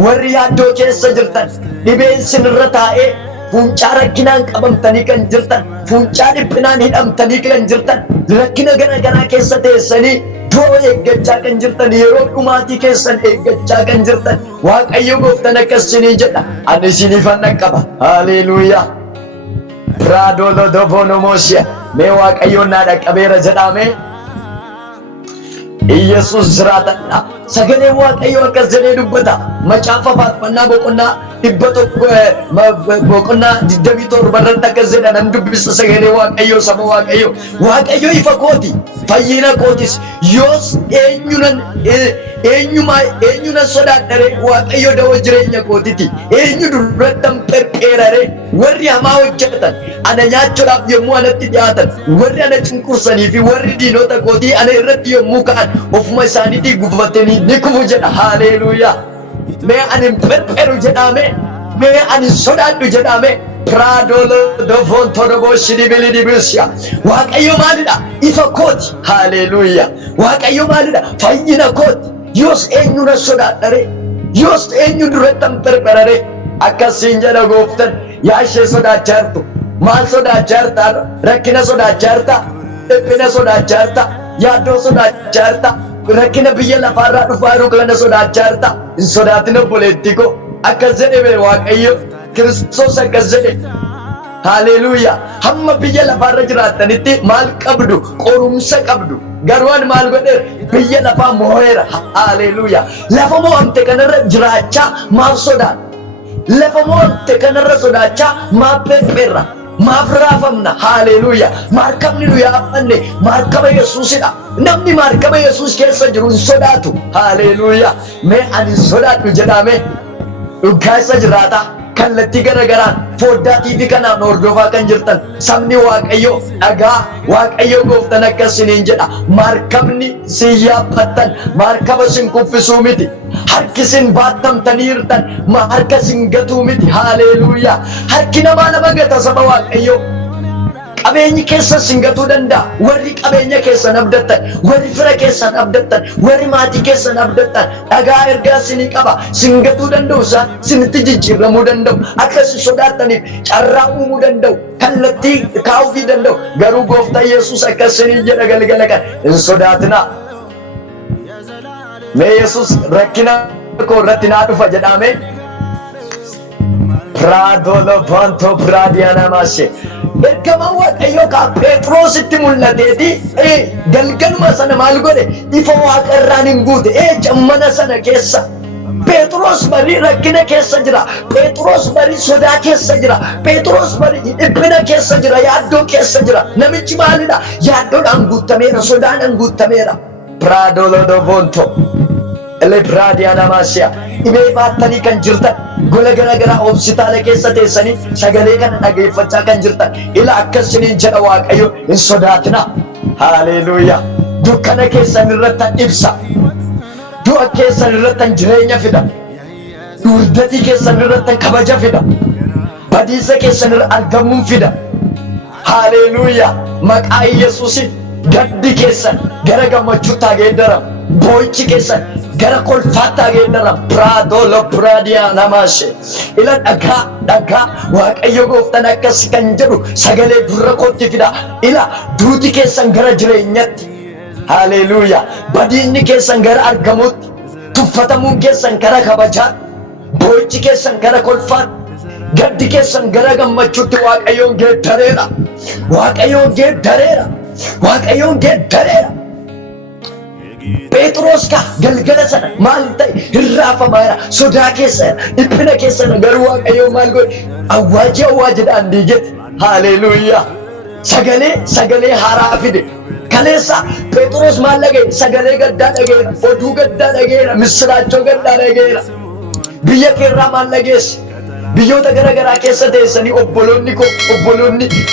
warri yaaddoo keessa jirtan, dhibeen sinirra taa'ee fuuncaa rakkinaan qabamtanii kan jirtan, fuuncaa dhiphinaan hidhamtanii kan jirtan, rakkina garaagaraa keessa teessanii du'a eeggachaa kan jirtan, yeroo dhumaatii keessan eeggachaa kan jirtan, Waaqayyo gooftaan akkasii jedha. Ani isiniifan dhaqqaba. Haleluuyaa. Piraadolodobonomooshiya. Mee Waaqayyoon naa dhaqqabeera jedhamee Iyesuus jiraatadha. Sagalee Waaqayyo akkas jedhee dubbata. Macaafa faarfannaa boqonnaa 27 irratti akkas jedha. Nan dubbisa sagalee Waaqayyo saba Waaqayyo. Waaqayyo ifa kooti, fayyina kootis. Yoos eenyunan sodaadhare? Waaqayyo dawoo jireenya kootiti. Eenyu durattan perpeerare? Warri hamaa hojjetan ana nyaachuudhaaf yommuu anatti dhiyaatan, warri ana cunqursanii fi warri diinota kootii ana irratti yommuu ka'an ofuma isaaniitii gufatanii ni kufu jedha. Haleluuyaa. Mee ani perpeeru jedhame, mee ani sodaadhu jedhame. Piraadolodoboontodobooshidibilidibisya. Waaqayyo maalidha? Ifa kooti. Haleluuyaa. Waaqayyo maalidha? Fayyina kooti. Yoos eenyu na sodaadhare? Yoos eenyu durattan perperare? Akkasiin jedha gooftaan. Yaa ishee sodaachaa jirtu. Maal sodaachaa jirta? Rakkina sodaachaa jirta? Dhiphina sodaachaa jirta? Yaaddoo sodaachaa jirta? Rakkina biyya lafaarraa dhufaa jiru kana sodaachaa jirta? Hin sodaatin obboleettii koo. Akkas jedhe Waaqayyo Kiristoos akkas jedhe. Haleluuyaa. Hamma biyya lafaarra jiraattanitti maal qabdu? Qorumsa qabdu. Garuu ani maal godheera? Biyya lafaa moo'eera. Haleluuyaa. Lafa moo'amte kanarra jiraachaa maaf sodaadha? Lafa moo'amte kanarra sodaachaa maaf perpeerra? Maaf raafamna? Haleluuyaa. Maarkabni nu yaabbanne maarkaba Yesuusidha. Namni maarkaba Yesuus keessa jiru hin sodaatu. Haleluuyaa. Mee ani sodaadhu jedhame dhugaa isa jiraata. Kallattii garagaraan foddaa TV kanaan hordofaa kan jirtan sabni Waaqayyo dhagaa Waaqayyo gooftaan akkasiniin jedha. Maarkabni sin yaabbattan maarkaba sin kuffisuu miti. Harki sin baattamtanii jirtan harka sin gatuu miti. Haleluuyaa. Harki namaa nama gata saba Waaqayyo. Qabeenyi keessa sin gatuu danda'a. Warri qabeenya keessan abdattan, warri fira keessan abdattan, warri maatii keessan abdattan dhagaa ergaa sinii qaba. Sin gatuu danda'u isaan sinitti jijjiiramuu danda'u. Akka isin sodaattaniif carraa uumuu danda'u. Kallattii kaa'uu danda'u. Garuu gooftaan Yesuus akkasii jedha galgala kan hin sodaatinaa. Mee Yesuus rakkina koo irratti naa dhufa jedhame. Piraadolobanto piraadiyaanamaashe. ergamaan waaqayyoo ka Phexrositti mul'ateeti galgaluma sana maal godhe ifa waaqa irraan hin guute jammana sana keessa Phexros bari rakkina keessa jira. Phexros bari sodaa keessa jira. Phexros bari dhiphina keessa jira. Yaaddoo keessa jira. Namichi maalidha? Yaaddoodhaan guutameera. Sodaadhaan guutameera. Prado Lodovonto. Ele Pradiana Masia. Dhibee baattanii kan jirtan gola garaagaraa hospitaala keessa teessanii sagalee kana dhageeffachaa kan jirtan ila akkasiniin jedha Waaqayyo hin sodaatina. Haleluuyaa. Dukkana keessan irratti ibsa. Du'a keessan irratti jireenya fida. Durdatii keessan irratti kabaja fida. Badiisa keessan irra argamuun fida. Haleluuyaa. Maqaa Yesuusiin gaddi keessan gara gammachuutti geeddaram. Boo'ichi keessan gara kolfaatti geeddaram. Praadolo Praadiyaa Namaashee. Ila dhagaa Waaqayyo Gooftaan akkas kan jedhu sagalee gurra kootti fida. Ila duuti keessan gara jireenyatti. Haleluuyaa. Badiinni keessan gara argamuutti, tuffatamuun keessan gara kabajaatti, boo'ichi keessan gara kolfaatti, gaddi keessan gara gammachuutti Waaqayyoon geeddareera. Waaqayyoon geeddareera. Waaqayyoon geeddareera. Phexros ka galgala sana maal ta'e hirraafameera. Sodaa keessa, dhiphina keessa garuu Waaqayyoon maal godhe? Awwaajidhaan diigete. Haleluuyaa. Sagalee haaraa fide. Kaleessa Phexros maal dhaga'e? Sagalee gaddaa dhaga'eera. Oduu gaddaa dhaga'eera. Misiraachoo gaddaa dhaga'eera. Biyya keerraa maal dhageesse? Biyyoota garaagaraa keessa teessanii obboloonni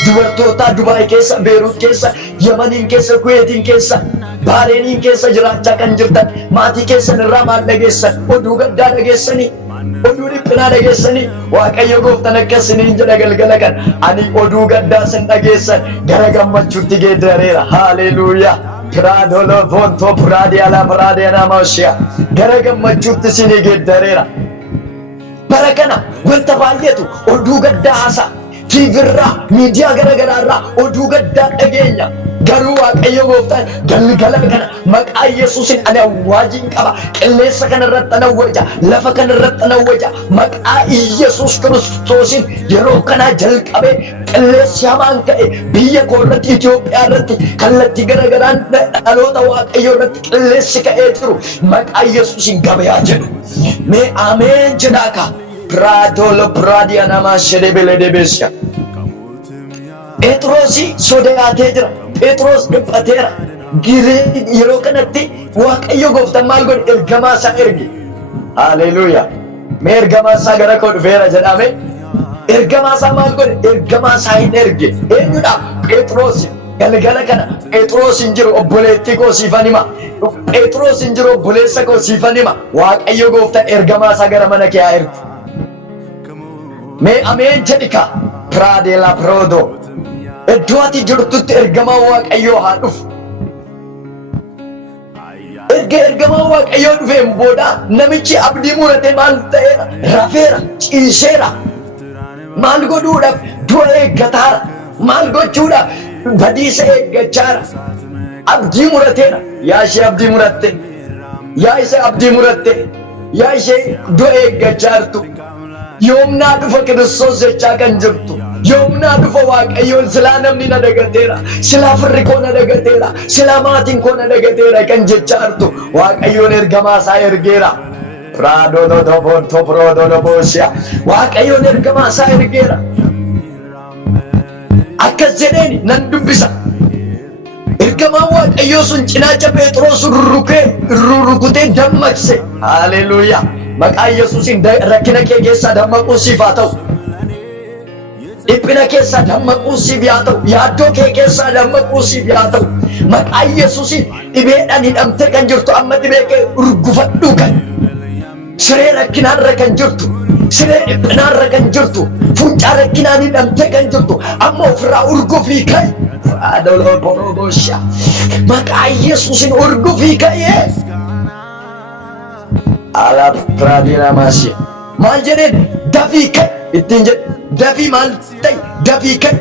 dubartootaa Dubaay keessa, Beeruut keessa, Yamaniin keessa, Kuweetiin keessa, Baareeniin keessa jiraachaa kan jirtan maatii keessan irraa maal dhageessan? Oduu gaddaa dhageessanii, oduu dhiphinaa dhageessanii. Waaqayyo Gooftaan akkasiniin jedha galgala kan ani oduu gaddaa sin dhageessan gara gammachuutti geeddareera. Haleluuyaa. Piraadolo Vonto Piraadiyaala Piraadiyaana Maashiyaa gara gammachuutti sinii geeddareera. Bara kana wanta baay'eetu oduu gaddaa haasa'a. Tiivirraa miidiyaa garaagaraarraa oduu gaddaa dhageenya. Garuu Waaqayyo Gooftaan galgala kana maqaa Yesuusiin ani awwaajiin qaba. Qilleensa kanarratti awwaaja, lafa kanarratti awwaaja. Maqaa Yesuus Kiristoosiin yeroo kanaa jalqabee qilleensi hamaan ka'e biyya koo irratti Itoophiyaa irratti kallattii garaagaraan dhaloota Waaqayyo irratti qilleensi ka'ee jiru maqaa Yesuusiin gabayaa jedhu. Mee ameen jedhaa ka. Praadolo Praadiyaa Namaashee Beledebesha. Phexrosi sodaatee jira. Phexros dhiphateera. Yeroo kanatti Waaqayyo Gooftaan maal godhe? Ergamaa isaa erge. Haleluuyaa. Mee ergamaa isaa gara koo dhufeera jedhame. Ergamaa isaa maal godhe? Ergamaa isaa hin erge. Eenyudha? Phexros. Galgala kana Phexros hin jiru obboleettii koo siifan hima. Phexros hin jiru obboleessa koo siifan hima. Waaqayyo Gooftaan ergamaa isaa gara mana kee haa ergu. Mee ameen jedhi ka. Praadela Prodo. Iddoo ati jirtutti ergamaa Waaqayyoo haa dhufu. Ergamaa Waaqayyoo dhufeen booda namichi abdii muratee maal ta'eera? Rafeera, ciiseera. Maal godhuudhaaf? Du'a eeggataara. Maal gochuudhaaf? Badiisa eeggachaara. Abdii murateera. Yaa ishee abdii muratte. Yaa ishee abdii muratte. Yaa ishee du'a eeggachaartu. Yoomnaa dhufa Kiristoos jechaa kan jirtu. Yoomnaa dhufa Waaqayyoon silaa namni na dagateera. Silaa firri koo na dagateera. Silaa maatiin koo na dagateera kan jechaa jirtu. Waaqayyoon ergamaa isaa ergeera. Praadolo Vonto Prodolo Booshiyaa. Waaqayyoon ergamaa isaa ergeera. Akkas jedheeni nan dubbisa. Ergamaan Waaqayyoo sun cinaacha Phexros rurrukutee dammaqse. Haleluuyaa. Maqaa Yesuusiin rakkina kee keessaa dammaquu siif haa ta'u. Dhiphina keessaa dammaquu siif haa ta'u. Yaaddoo kee keessaa dammaquu siif haa ta'u. Maqaa Yesuusiin dhibeedhaan hidhamtee kan jirtu amma dhibee kee urgufadhuu kan. Siree rakkinaarra kan jirtu. Siree dhiphinaarra kan jirtu. Fuuncaa rakkinaan hidhamtee kan jirtu. Amma ofirraa urgufii ka'e. Adoloo Boroboshaa. Maqaa Yesuusiin urgufii ka'ee. Ala Praadina Maashee. Maal jedheen? Dafii ka'e ittiin jedhe. Dafii maal ta'e? Dafii ka'e.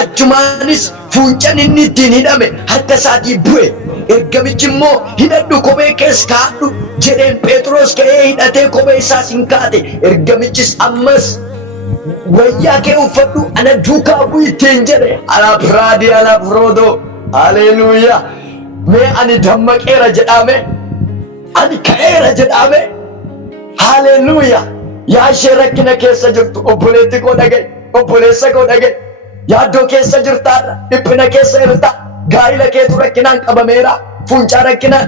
Achumaanis fuuncaan inni ittiin hidhame harka isaatii bu'e. Ergamichi immoo hidhadhu kophee keessa kaa'adhu jedheen. Phexros ka'ee hidhatee kophee isaas hin kaa'ate. Ergamichis ammas wayyaa kee uffadhu ana duukaa bu'i ittiin jedhe ala piraadii ala firoodoo haleluuyaa mee ani dammaqeera jedhame ani ka'eera jedhame haleluuyaa yaa ishee rakkina keessa jirtu obboleetti koo dhaga'i obboleessa koo dhaga'i yaaddoo keessa jirtaadha dhiphina keessa jirta gaa'ila keetu rakkinaan qabameera fuuncaa rakkinaan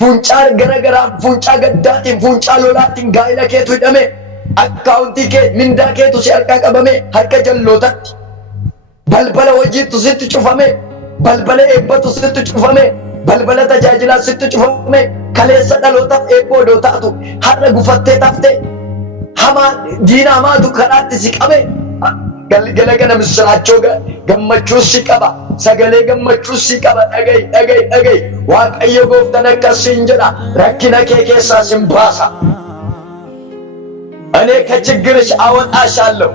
fuuncaa garagaraan fuuncaa gaddaatiin fuuncaa lolaatiin gaa'ila keetu hidhame akkaawuntii kee mindaa keetu si harkaa qabame harka jallootatti balbala hojiitu sitti cufame balbala eebbatu sitti cufame balbala tajaajilaa sitti cufame kaleessa dhalootaaf eebboo odoo taatu har'a gufattee tafte hamaa diina hamaatu karaatti si qabe galgala kana misiraachoo gammachuu si qaba sagalee gammachuu si qaba dhaga'i waaqayyo gooftaan akkasiin jedha rakkina kee keessaa sin baasa እኔ ከችግርሽ አወጣሻለሁ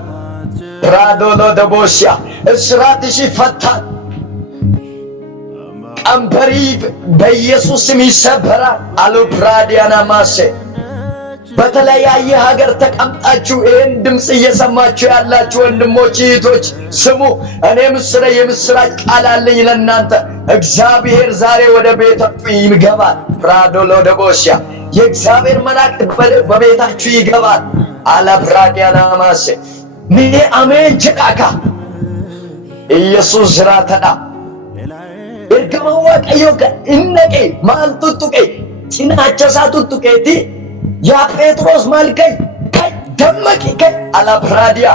ራዶሎ ደቦሽያ እስራትሽ ይፈታል ቀንበሪ በኢየሱስ ስም ይሰበራል አሉ ፕራዲያና ማሴ በተለያየ ሀገር ተቀምጣችሁ ይህን ድምፅ እየሰማችሁ ያላችሁ ወንድሞች እህቶች ስሙ እኔ የምስራች ቃል አለኝ ለእናንተ እግዚአብሔር ዛሬ ወደ ቤታችሁ ይገባል ራዶሎ ደቦሽያ የእግዚአብሔር መልአክ በቤታችሁ ይገባል አላ ፕራዲያና ማሴ ሜ አሜን ጀዳካ ኢየሱስ ራተዳ እርገማ ዋቀዮ ከእነቄ ማልጡጡቄ ጭናቸሳ ጡጡቄቲ ያ ጴጥሮስ ማልከይ ደመቂ አላ ፕራዲያ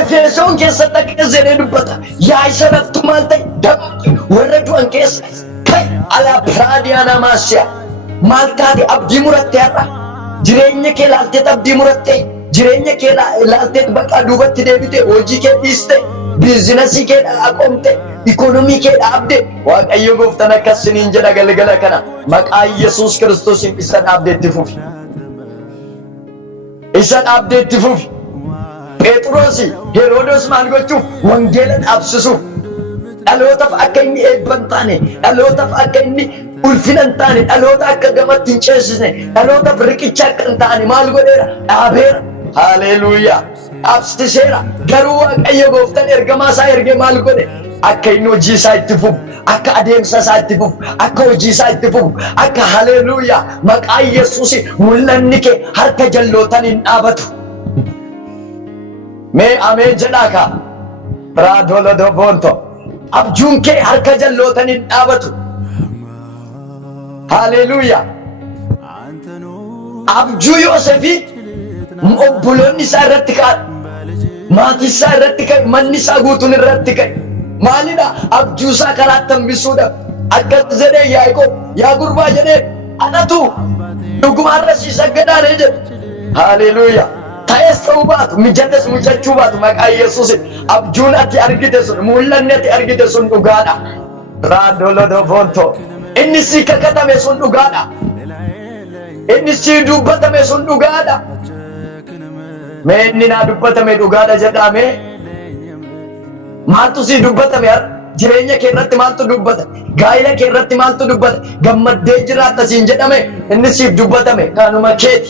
ኤፌሶን ከሰጠቅ ዘኔዱበታ ያ ይሰረፍቱ ማልተይ ደመቂ ወረዱን ከስ አላ ፕራዲያና ማሲያ ማልካዲ አብዲ ሙረቴ ያራ ጅሬኛ ከላልቴ አብዲ ሙረቴ ጅሬኛ ከላልቴ በቃ ዱበት ደብቴ ሆጂ ከዲስቴ ቢዝነስ ከዳ አቆምቴ ኢኮኖሚ ከዳ አብዴ ዋቀዮ ጎፍተና ከስኒ እንጀዳ ገልገለ ከና መቃ ኢየሱስ ክርስቶስ ኢሰን አብዴት ፉፊ ኢሰን አብዴት ፉፊ ጴጥሮስ ሄሮድስ ማንጎቹ ወንጌልን አብስሱ ዳሎታፍ አከኝ ኤበንታኔ ዳሎታፍ አከኝ ኡልፊነንታኔ ዳሎታ አከገመት እንጨስነ ዳሎታፍ ርቅቻ ቀንታኔ ማልጎዴራ አቤር ሃሌሉያ አብስቲሴራ ገሩ ዋቀዮ ጎፍተን ኤርገማሳ ኤርጌ ማልጎዴ አከኝ ሆጂሳ ይትፉ አካ አዴምሳሳ ይትፉ አካ ሆጂሳ ይትፉ አካ ሃሌሉያ መቃ ኢየሱስ ሙለንኬ ሀርከ ጀሎታን እንአበቱ ሜ አሜን ጀዳካ ራዶሎ ዶቦንቶ አብጁንኬ ሀርከ ጀሎታን እንአበቱ ሃሌሉያ አብጁ ዮሴፊ ኦቡሎኒ ሳረትካ ማቲሳ ረትከ መንሳ ጉቱን ረትከ ማሊዳ አብጁሳ ከራተም ቢሱዳ አከዘደ ያዕቆብ ያጉርባ ጀኔ አናቱ ዱጉማረስ ይሰገዳ ረጀ ሃሌሉያ ታየሰውባት ምጀደስ ሙጨቹባት መቃ ኢየሱስ አብጁናት ያርግደሱን ሙለነት ያርግደሱን ዱጋዳ ራዶሎ ዶፎንቶ እንሲ ከከተሜ ሱን ዱጋዳ እንሲ ዱበተሜ ሱን ዱጋዳ ሜኒና ዱበተሜ ዱጋዳ ጀዳሜ ማልቱ ሲ ዱበተሜ ጅሬኛ ከረቲ ማልቱ ዱበተ ጋይለ ከረቲ ማልቱ ዱበተ ገመዴ ጅራታ ሲን ጀዳሜ እንሲ ዱበተሜ ካኑማ ኬቲ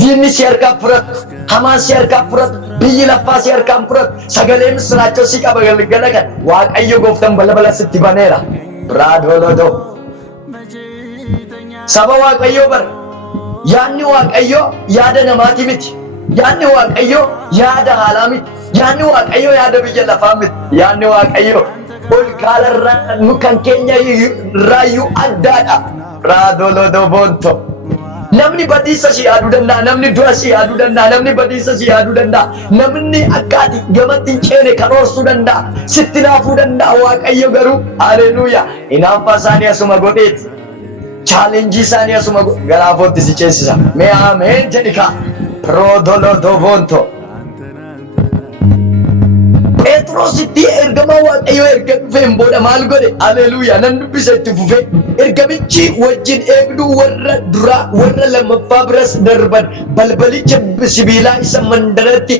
ዲኒ ሲርካ ፍረት ሐማስ ሲርካ ፍረት ብይ ለፋ ሲርካ ፍረት ሰገሌ ምስራቸው ሲቀበል ገለከ ዋቀዮ ጎፍተን በለበለ ስትባኔራ ብራዶሎዶ ሰባ ዋቀዮ በር ያኒ ዋቀዮ ያደ ነማቲ ምት ያኒ ዋቀዮ ያደ ሐላሚት ያኒ ዋቀዮ ያደ ብይ ለፋምት ያኒ ዋቀዮ ኦል ካለራ ኑከንኬኛ ራዩ አዳዳ ብራዶሎዶ ቦንቶ namni badiisa si yaaduu danda'a namni du'a si yaaduu danda'a namni badiisa si yaaduu danda'a namni akkaati gamatti hin ceene karoorsuu danda'a sitti naafuu danda'a waaqayyo garuu haleluuyaa inaanfaa isaanii asuma godheeti chaalenjii isaanii asuma garaafootti si ceesisa mee ameen jedhika piroodolodovonto Pheexroositti ergamaa waaqayyo erga dhufeen booda maal godhe haleluuyaa nan dubbisa itti fufee ergamichi wajjin eegduu warra duraa warra lammaffaa biras darban balbalicha sibiilaa isa mandaratti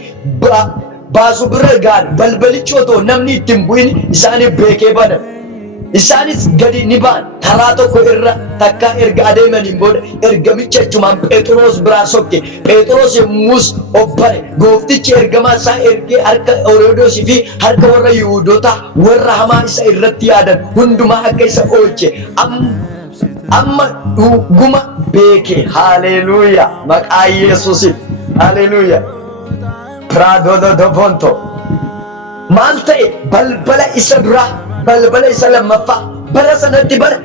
baasu bira gaan balbalichi otoo namni ittiin bu'in isaanii beekee banan Isaanis gadi ni ba'an karaa tokko irra takka erga adeemaniin booda ergamicha jechuun Phexros biraa sokke. Phexros yommus obbare gooftichi ergamaa isaa ergee harka Heroodosii fi harka warra Yihuudotaa warra hamaa isa irratti yaadan hundumaa akka isa oolche amma dhuguma beeke. Haleluuyaa, maqaa Yesuusiin. Haleluuyaa. Piraadolodobonto maal ta'e balbala isa duraa balbala isa lammaffaa bara sanatti bara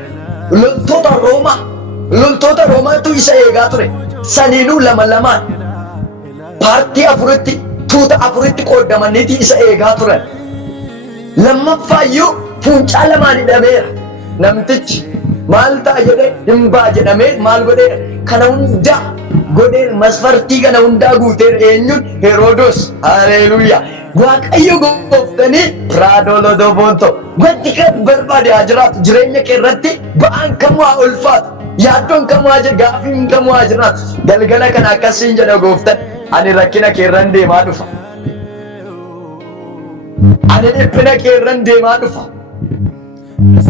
loltoota Roomaatu isa eegaa ture. Saniinuu lama lamaan paartii afuritti tuuta afuritti qoodamaniiti isa eegaa turan. Lammaffayyuu fuuncaa lamaan hidhameera. Namtichi maal ta'a jedhee hin baa jedhamee maal godheera? Kana hundaa godheera, masfartii kana hundaa guuteera. Eenyuun? Heroodos. Haleluuyaa. Waaqayyo gooftanii Piraadolodobonto wanti kan barbaade haa jiraatu jireenya kee irratti ba'aan kamuu haa ulfaatu yaaddoon kamuu haa jiraatu gaafiin kamuu haa jiraatu. Galgala kana akkasiin jedha gooftan, ani rakkina kee irran deemaa dhufa, ani dhiphina kee irran deemaa dhufa,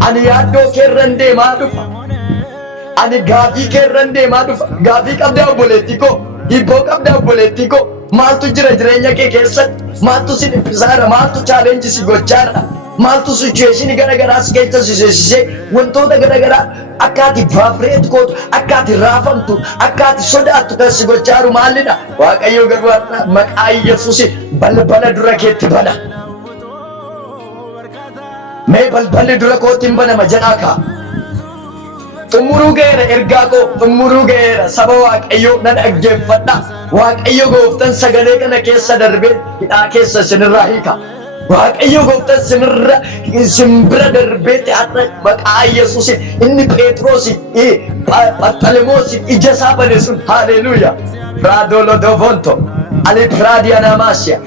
ani yaaddoo kee irran deemaa dhufa, ani gaafii kee irran deemaa dhufa. Gaafii qabdaa obboleettii koo, hibboo qabdaa obboleettii koo. Maaltu jira jireenya kee keessatti? Maaltu si dhiphisaadha? Maaltu chaalenjii si gochaadha? Maaltu sichueeshinii garagaraa si keessa si seensisee wantoota garagaraa akka ati vaabireet gootu, akka ati raafamtu, akka ati sodaattu kan si gochaaru maalidha? Waaqayyo garuu maqaa Yesuusiin balbala dura keetti bana. Mee balballi dura kootti hin banama jedhaa kaa. Xumuruu ga'eera ergaa koo, xumuruu ga'eera saba Waaqayyoo na dhaggeeffadha. Waaqayyo gooftan sagalee kana keessa darbee hidhaa keessa isinirraa hiika. Waaqayyo gooftan simbira darbeetti har'a maqaa Yesuusiin inni Phexrosi Barxalemoos ija isaa bane sun. Haleluuyaa. Piraadolodobonto ali piraadiyaanaamaasiya.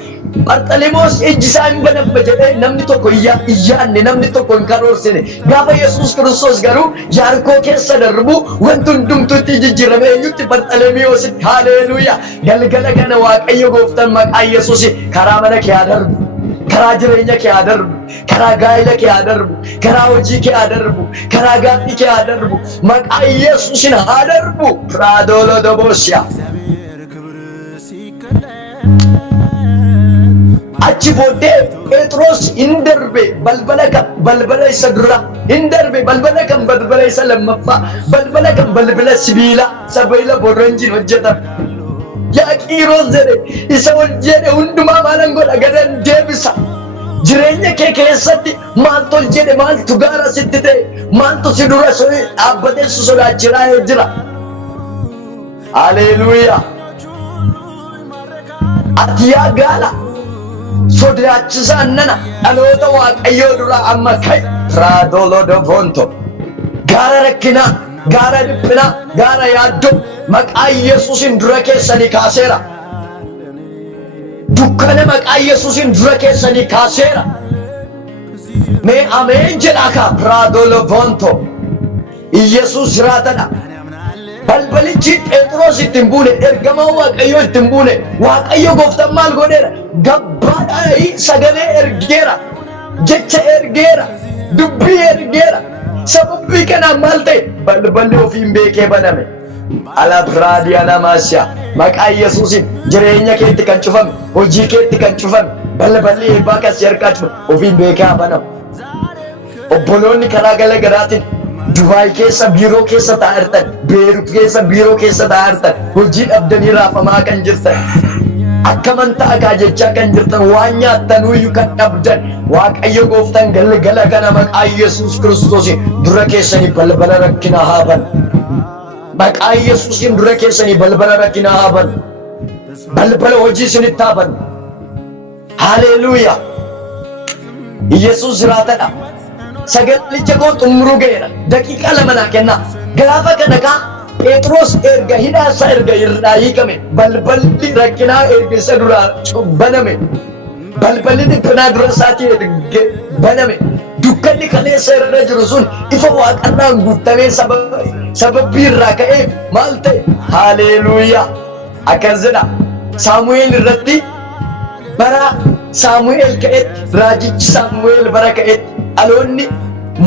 Barxalemoos iji isaa hin banamne jedhee namni tokko iyyaanne, namni tokko hin karoorsine. Gaafa Yesuus Kiristoos garuu Yaarikoo keessa darbu wanti hundumtuutti jijjiirame eenyutti? Barxalemoositti. Haleluuyaa. Galgala kana Waaqayyo gooftan maqaa Yesuusiin karaa mana kee haa darbu, karaa jireenya kee haa darbu, karaa gaa'ela kee haa darbu, karaa hojii kee haa darbu, karaa gaaffii kee haa darbu, maqaa Yesuusiin haa darbu. Piraadolodobosiyaa. Achi booddee Phexros hin darbe balbala isa dura, hin darbe balbala isa lammaffaa, balbala kan balbala sibiilaa, sibiila boronjiin hojjetame. Yaa Qiiros jedhe isa ol jedhe hundumaa maalan godha gadan deebisa. Jireenya kee keessatti maaltu ol jedhe, maaltu gaara sitti ta'e, maaltu si dura dhaabbatee si sodaachisaa jira. Haleluuyaa. Ati yaa gaala sodaachisaan nana dhaloota Waaqayyoo duraa amma ka'e. Piraadolodobonto gaara rakkinaa, gaara dhiphinaa, gaara yaaddoo maqaa Yesuusiin dura keessanii kaaseera. Dukkana maqaa Yesuusiin dura keessanii kaaseera. Mee ameen jedhaa kaa. Piraadolodobonto Yesuus jiraatadha. Balbalichi Phexros ittiin buune, ergamaa Waaqayyoo ittiin buune. Waaqayyo gooftan maal godheera? Gabbaadhaa sagalee ergeera, jecha ergeera, dubbii ergeera. Sababii kanaan maal ta'e? Balballi ofiin beekee baname. Ala piraadiyaanaamaasiyaa. Maqaa Yesuusiin jireenya keetti kan cufame, hojii keetti kan cufame, balballi eebbaa kan si harkaa cufame ofiin beekee haa banamu. Obboloonni karaa garaagaraatiin Dubaay keessa biiroo keessa taa'aa jirtan, Beerut keessa biiroo keessa taa'aa jirtan, hojii dhabdanii raafamaa kan jirtan, akka amantaa jechaa kan jirtan, waan nyaattanuyyuu kan dhabdan, Waaqayyo gooftan galgala kana maqaa Yesuus Kiristoosiin dura keessanii balbala rakkinaa haa banu. Maqaa Yesuusiin dura keessanii balbala rakkinaa haa banu. Balbala hojii isinitti haa banu. Haleluuyaa. Yesuus jiraatadha. Sagalicha koo xumuruu ga'eera. Daqiiqaa lama naa kennaa. Gaafa kana kaa Phexros erga hidhaasaa erga irraa hiikame, balballi rakkinaa erga isa duraa baname, balballi dhiphinaa dura isaatii baname, dukkanni kaleessa irra jiru sun ifa Waaqarraan guutamee sababii irraa ka'eef maal ta'e? Haleluuyaa. Akkas jedha Saamu'eel irratti bara Saamu'eel ka'etti, raajichi Saamu'eel bara ka'etti dhaloonni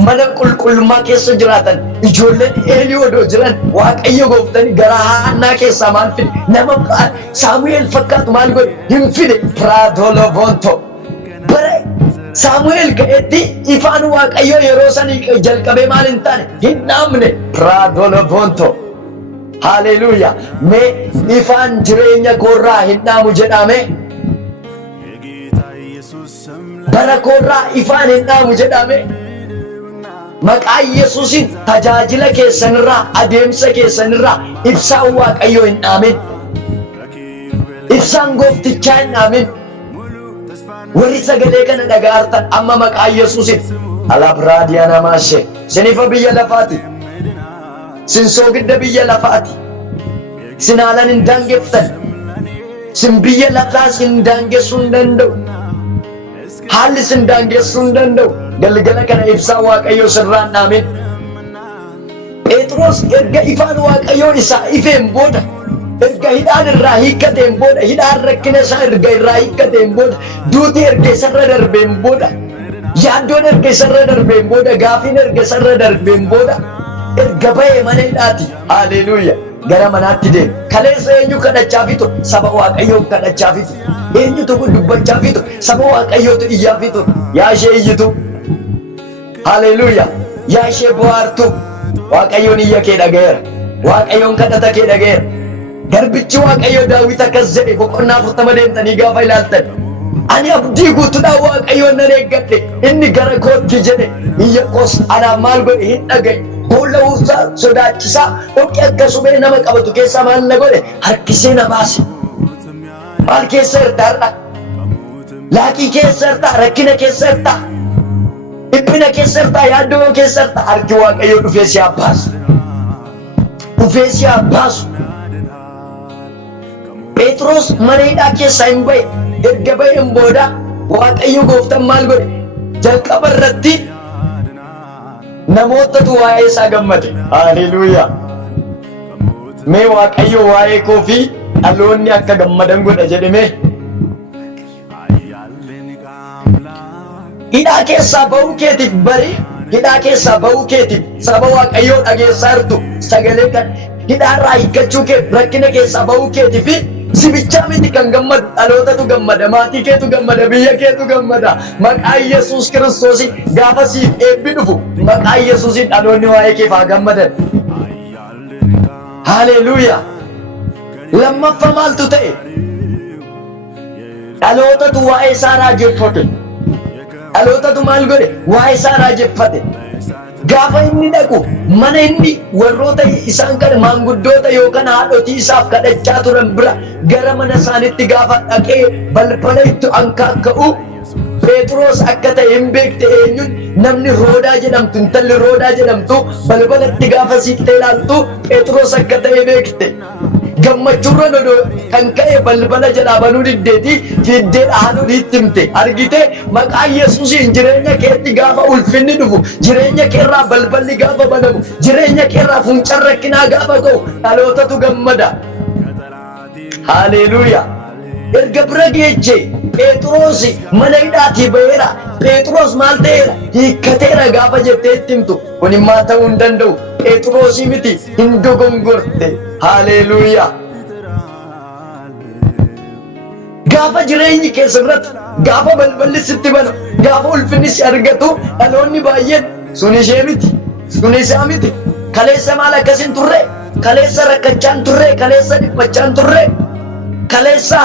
mana qulqullummaa keessa jiraatan ijoolleen Eelii odoo jiran Waaqayyo gooftanii gara Haannaa keessaa maal fide nama Saamu'eel fakkaatu maal godhe hin fide Piraatolovonto bara Saamu'eel ka'etti ifaan Waaqayyo yeroo sanii jalqabee maal hin taane hin dhaamne Piraatolovonto. Haleluuyaa. Mee ifaan jireenya koorraa hin dhaamu jedhame bara koorraa ifaan hin dhaamu jedhame maqaa Yesuusin tajaajila keessanirraa adeemsa keessanirraa ibsaan Waaqayyo hin dhaamin ibsaan gooftichaa hin dhaamin warri sagalee kana dhaga'artan amma maqaa Yesuusin alabraadiyaa namaashee sinifa biyya lafaati sin soogidda biyya lafaati sin haalan hin daangeftan sin biyya lafaa sin daangessuu hin danda'u haalli sin daangessuu hin danda'u galgala kana ibsaa Waaqayyo sirraan dhaamin Phexros erga ifaan Waaqayyo isaa ifeen booda erga hidhaan irraa hiikkateen booda hidhaan rakkina isaa erga irraa hiikkateen booda duuti erga isarra darbeen booda yaaddoon erga isarra darbeen booda gaafiin erga isarra darbeen booda erga ba'ee mana hidhaati. Haleluuyaa. Gara manaatti deeme kaleessa eenyu kadhachaa fitu saba Waaqayyoo kadhachaa fitu eenyutu dubbachaa fitu saba Waaqayyootu iyyaa fitu yaa ishee iyyitu. Haleluuyaa. Yaa ishee bohaartu Waaqayyoon iyya kee dhaga'eera Waaqayyoon kadhata kee dhaga'eera. Garbichi Waaqayyo Daawit akkas jedhe boqonnaa 40 deemtanii gaafa ilaaltan ani abdii guutuudhaan Waaqayyoon nan eeggadhe inni gara kootti jedhe iyya koos anaaf maal godhe hin dhagaye boolla uwwisaa sodaachisaa dhoqqee akka suphee nama qabatu keessaa maal na godhe harkisee na baase. Maal keessa jirta har'a? Laaqii keessa jirta, rakkina keessa jirta, dhiphina keessa jirta, yaaddoo keessa jirta. Harki Waaqayyo dhufee si abbaasu dhufee si abbaasu. Phexros mana hidhaa keessaa hin bahe erga baheen booda Waaqayyo gooftaan maal godhe jalqaba irratti namootatu waa'ee isaa gammade. Haleluuyaa. Mee Waaqayyo waa'ee koo fi dhaloonni akka gammadan godha jedhame hidhaa keessaa bahuu keetiif bari hidhaa keessaa bahuu keetiif saba Waaqayyoo dhageessaa jirtu sagalee kan hidhaarraa hiikkachuu kee rakkina keessaa bahuu keetiif sibichaa miti kan gammadu dhalootatu gammada maatii keetu gammada biyya keetu gammada maqaa Yesuus Kiristoos gaafa siif eebbi dhufu maqaa Yesuusin dhaloonni waa'ee keef haa gammadan. Haleluuyaa. Lammaffaa maaltu ta'e dhalootatu waa'ee isaa raajeffate dhalootatu maal godhe waa'ee isaa raajeffate. Gaafa inni dhaqu mana inni warroota isaan kan maanguddoota yookaan haadhotii isaaf kadhachaa turan bira gara mana isaaniitti gaafa dhaqee balbala itti ankaakka'u Phexros akka ta'e hin beekte eenyuun namni Roodaa jedhamtu intalli Roodaa jedhamtu balbalatti gaafa siittee ilaaltu Phexros akka ta'e beekte. Gammachuurra kan ka'e balbala jalaa banuu diddeeti fiiddee dhaanuu himte argite maqaa Yesuusiin jireenya keetti gaafa ulfinni dhufu jireenya keerraa balballi gaafa banamu jireenya keerraa funcaan rakkinaa gaafa ka'u dhalootatu gammada. Haleluuyaa. Erga bira geeche Phexros mana hidhaatii ba'eera. Phexros maal ta'eera hiikkateera gaafa jetteetti himtu kun immoo ta'uu hin danda'u. Phexros miti hin dogongorte. Haleluuyaa. Gaafa jireenyi keessa irratti gaafa balballi sitti banu gaafa ulfinni si argatu dhaloonni baay'een sun ishee miti sun isaa miti. Kaleessa maal akkasin turre kaleessa rakkachaan turre kaleessa dhiphachaan turre kaleessa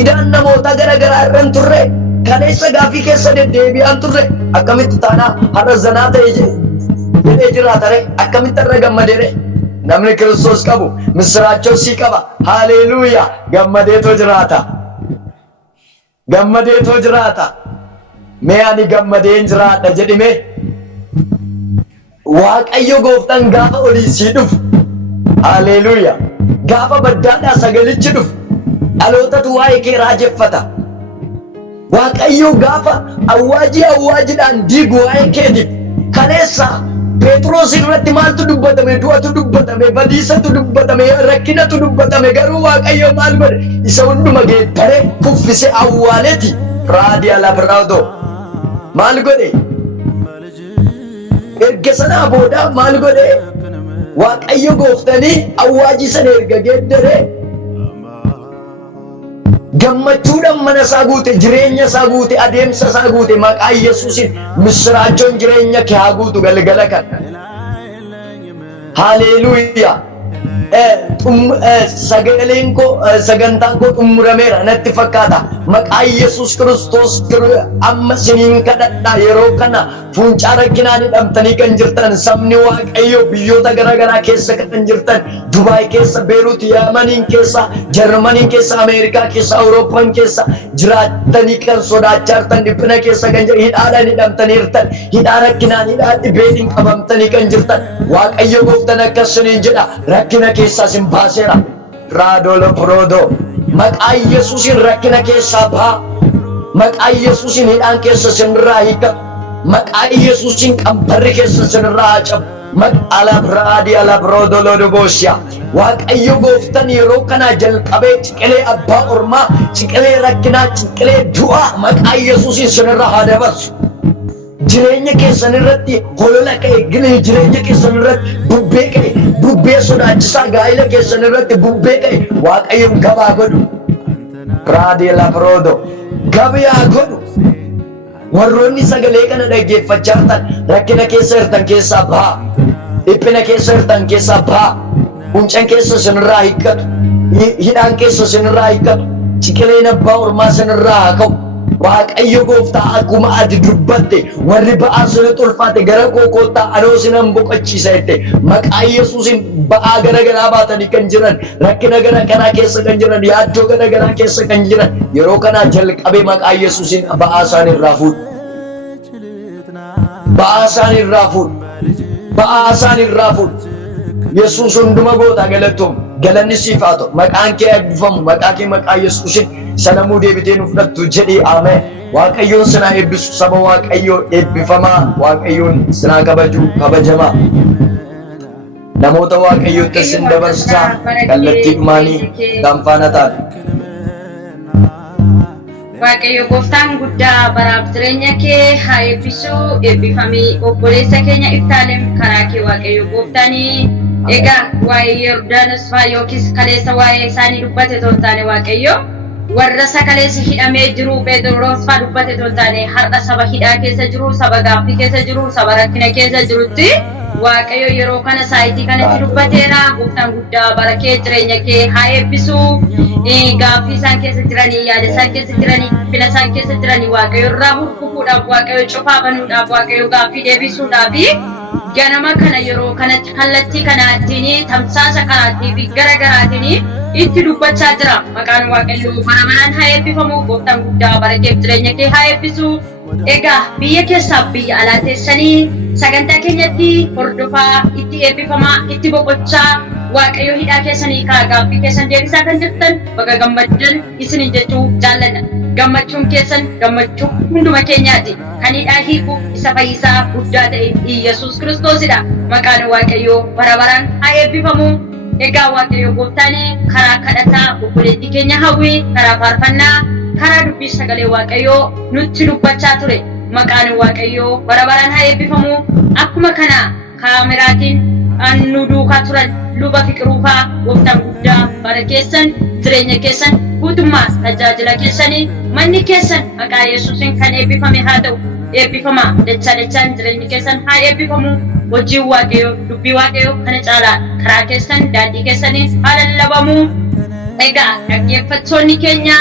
idaan namoota gara garaa irraan turre kaleessa gaafii keessa deddeebi'aan turre akkamitti taanaa har'a zanaa ta'e jedhee jiraatare akkamitti irra gammadeere. Namni Kiristoos qabu misiraachoo sii qaba. Haleluuyaa. Gammadeetoo jiraata. Gammadeetoo jiraata. Mee ani gammadeen jiraadha jedhime Waaqayyo gooftaan gaafa olii sii dhufu. Haleluuyaa. Gaafa baddaadhaa sagalichi dhufu dhalootatu waa'ee kee raajeffata. Waaqayyo gaafa awwaajiidhaan diigu waa'ee keetiif kaleessa Phexros irratti maaltu dubbatame du'atu dubbatame badiisatu dubbatame rakkinatu dubbatame garuu Waaqayyo maal godhe isa hunduma geeddaree kuffise awwaaleeti raadiyaa labraado maal godhe erga sanaa booda maal godhe Waaqayyo gooftanii awwaajii sana erga geeddaree gammachuudhaan mana isaa guute, jireenya isaa guute, adeemsa isaa guute, maqaa Yesuusiin misiraachoon jireenya kee haa guutu galgala kana. Haleluuyaa. Sagaleen koo sagantaan koo xumurameera natti fakkaata. Maqaa Yesuus Kiristoos amma isiniin kadhadhaa yeroo kana fuuncaa rakkinaan hidhamtanii kan jirtan sabni Waaqayyo biyyoota garaagaraa keessa kan jirtan Dubaay keessa, Beeruut, Yamaniin keessa, Jarmaniin keessa, Ameerikaa keessa, Awurooppaan keessa jiraattanii kan sodaachaa jirtan dhiphina keessa kan jiran hidhaadhaan hidhamtanii jirtan hidhaa rakkinaan hidhaa dhibeetiin qabamtanii kan jirtan Waaqayyo gooftaan akkasiniin jedha rakkina keessaa sin baaseera. Raadolo Proodo maqaa Yesuusiin rakkina keessaa ba'a. Maqaa Yesuusiin hidhaan keessa sinirraa hiika. Maqaa Yesuusiin qambarri keessa sinirraa haa cabu. Maqaa Biraadii ala Proodo Lodoboosyaa Waaqayyo gooftaan yeroo kana jalqabee ciqilee abbaa ormaa, ciqilee rakkinaa, ciqilee du'aa maqaa Yesuusiin sinirraa haa dabarsu. Jireenya keessan irratti holola ka'e, jireenya keessan irratti bubbee ka'e, bubbee sodaachisaa gaa'ila keessan irratti bubbee ka'e Waaqayyoon gabaa godhu. Biraadii ala Proodo gabaa godhu. Warroonni sagalee kana dhaggeeffachaa jirtan rakkina keessa jirtan keessaa ba'a. Dhiphina keessa jirtan keessaa ba'a. Fuuncaan keessa sinirraa hiikkatu. Hidhaan keessa sinirraa hiikkatu. Ciqileen abbaa ormaa sinirraa haa ka'u. Waaqayyo gooftaa akkuma ati dubbatte warri ba'aa sirriitti ulfaate gara koo koottaa anoo sinan boqochiisa jette maqaa Yesuusiin ba'aa garaagaraa baatanii kan jiran rakkina garaagaraa keessa kan jiran yaaddoo garaagaraa keessa kan jiran yeroo kana jalqabee maqaa Yesuusiin ba'aa isaanii irraa fuudhu. Ba'aa isaanii irraa fuudhu. Ba'aa isaanii irraa fuudhu. Yesuus hunduma goota galatoom galanni siif haa ta'u maqaan kee eebbifamu maqaa kee maqaa Yesuusiin sanamuu deebitee nu fudhattu jedhii ameen. Waaqayyoon sinaa eebbisu saba Waaqayyoo eebbifamaa Waaqayyoon sinaa kabaju kabajamaa. Namoota Waaqayyootti isin dabarsaa kallattii dhumaanii gaanfaana taate. Waaqayyo gooftaan guddaa baraaf jireenya kee haa eebbisu eebbifamii obboleessa keenya Iftaalem karaa kee Waaqayyo gooftaanii egaa waa'ee Yordaanos fa'aa yookiis kaleessa waa'ee isaanii dubbate toontaane Waaqayyo warra sakaleessi hidhamee jiru Phexros fa'aa dubbate toontaane har'a saba hidhaa keessa jiru saba gaaffii keessa jiru saba rakkina keessa jirutti Waaqayyo yeroo kana saayitii kanatti dubbateera gooftaan guddaa bara kee jireenya kee haa eebbisu gaaffii isaan keessa jiranii yaada isaan keessa jiranii fila isaan keessa jiranii Waaqayyo irraa hurkufuudhaaf Waaqayyo cufaa banuudhaaf Waaqayyo gaaffii deebisuudhaaf ganama kana yeroo kanatti kallattii kanaatiin tamsaasa kanaatii fi garaagaraatiin itti dubbachaa jira maqaan Waaqayyo bara baraan haa eebbifamu gooftaan guddaa bara kee jireenya kee haa eebbisu. Egaa biyya keessaaf biyya alaa teessanii sagantaa keenyatti hordofaa itti eebbifamaa itti boqochaa Waaqayyo hidhaa keessanii gaaffii keessan deebisaa kan jirtan baga gammaddan isinin jechuu jaalladha. Gammachuun keessan gammachuu hunduma keenyaati. Kan hidhaa hiiku isa fayyisaa guddaa ta'e Yesuus Kiristoosidha. Maqaan Waaqayyoo bara baraan haa eebbifamu. Egaa Waaqayyo gooftaan karaa kadhataa obboleettii keenya hawwii karaa faarfannaa karaa dubbii sagalee Waaqayyoo nutti dubbachaa ture. Maqaan Waaqayyoo bara baraan haa eebbifamu. Akkuma kana kaameraatiin nu duukaa turan luba Fiqiruufaa gooftaan guddaa bara keessan jireenya keessan guutummaa tajaajila keessanii manni keessan maqaa Yesuusiin kan eebbifame haa ta'u eebbifama dachaan jireenyi keessan haa eebbifamu. Hojiin Waaqayyoo dubbii Waaqayyoo kana caalaa karaa keessan daandii keessaniin haa lallabamu. Egaa dhaggeeffattoonni keenya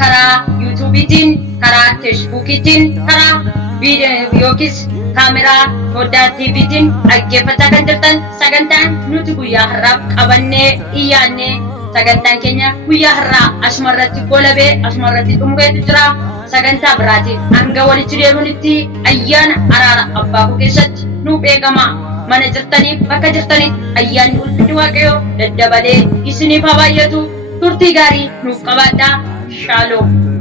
karaa yuutuubiitiin karaa feesbuukiitiin karaa viidiyoo yookiis kaameraa foddaa tiiviitiin dhaggeeffachaa kan jirtan sagantaan nuti guyyaa har'aaf qabannee iyyaannee sagantaan keenya guyyaa har'aa asumarratti golabee asumarratti dhumureetu jira sagantaa biraatiin hanga walitti deebinutti ayyaana araara abbaa koo keessatti nuuf eegamaa mana jirtaniif bakka jirtanitti ayyaanni ulfinni Waaqayyoo daddabalee isiniif haa baay'atu turtii gaarii nuuf qabaadhaa. Shalom.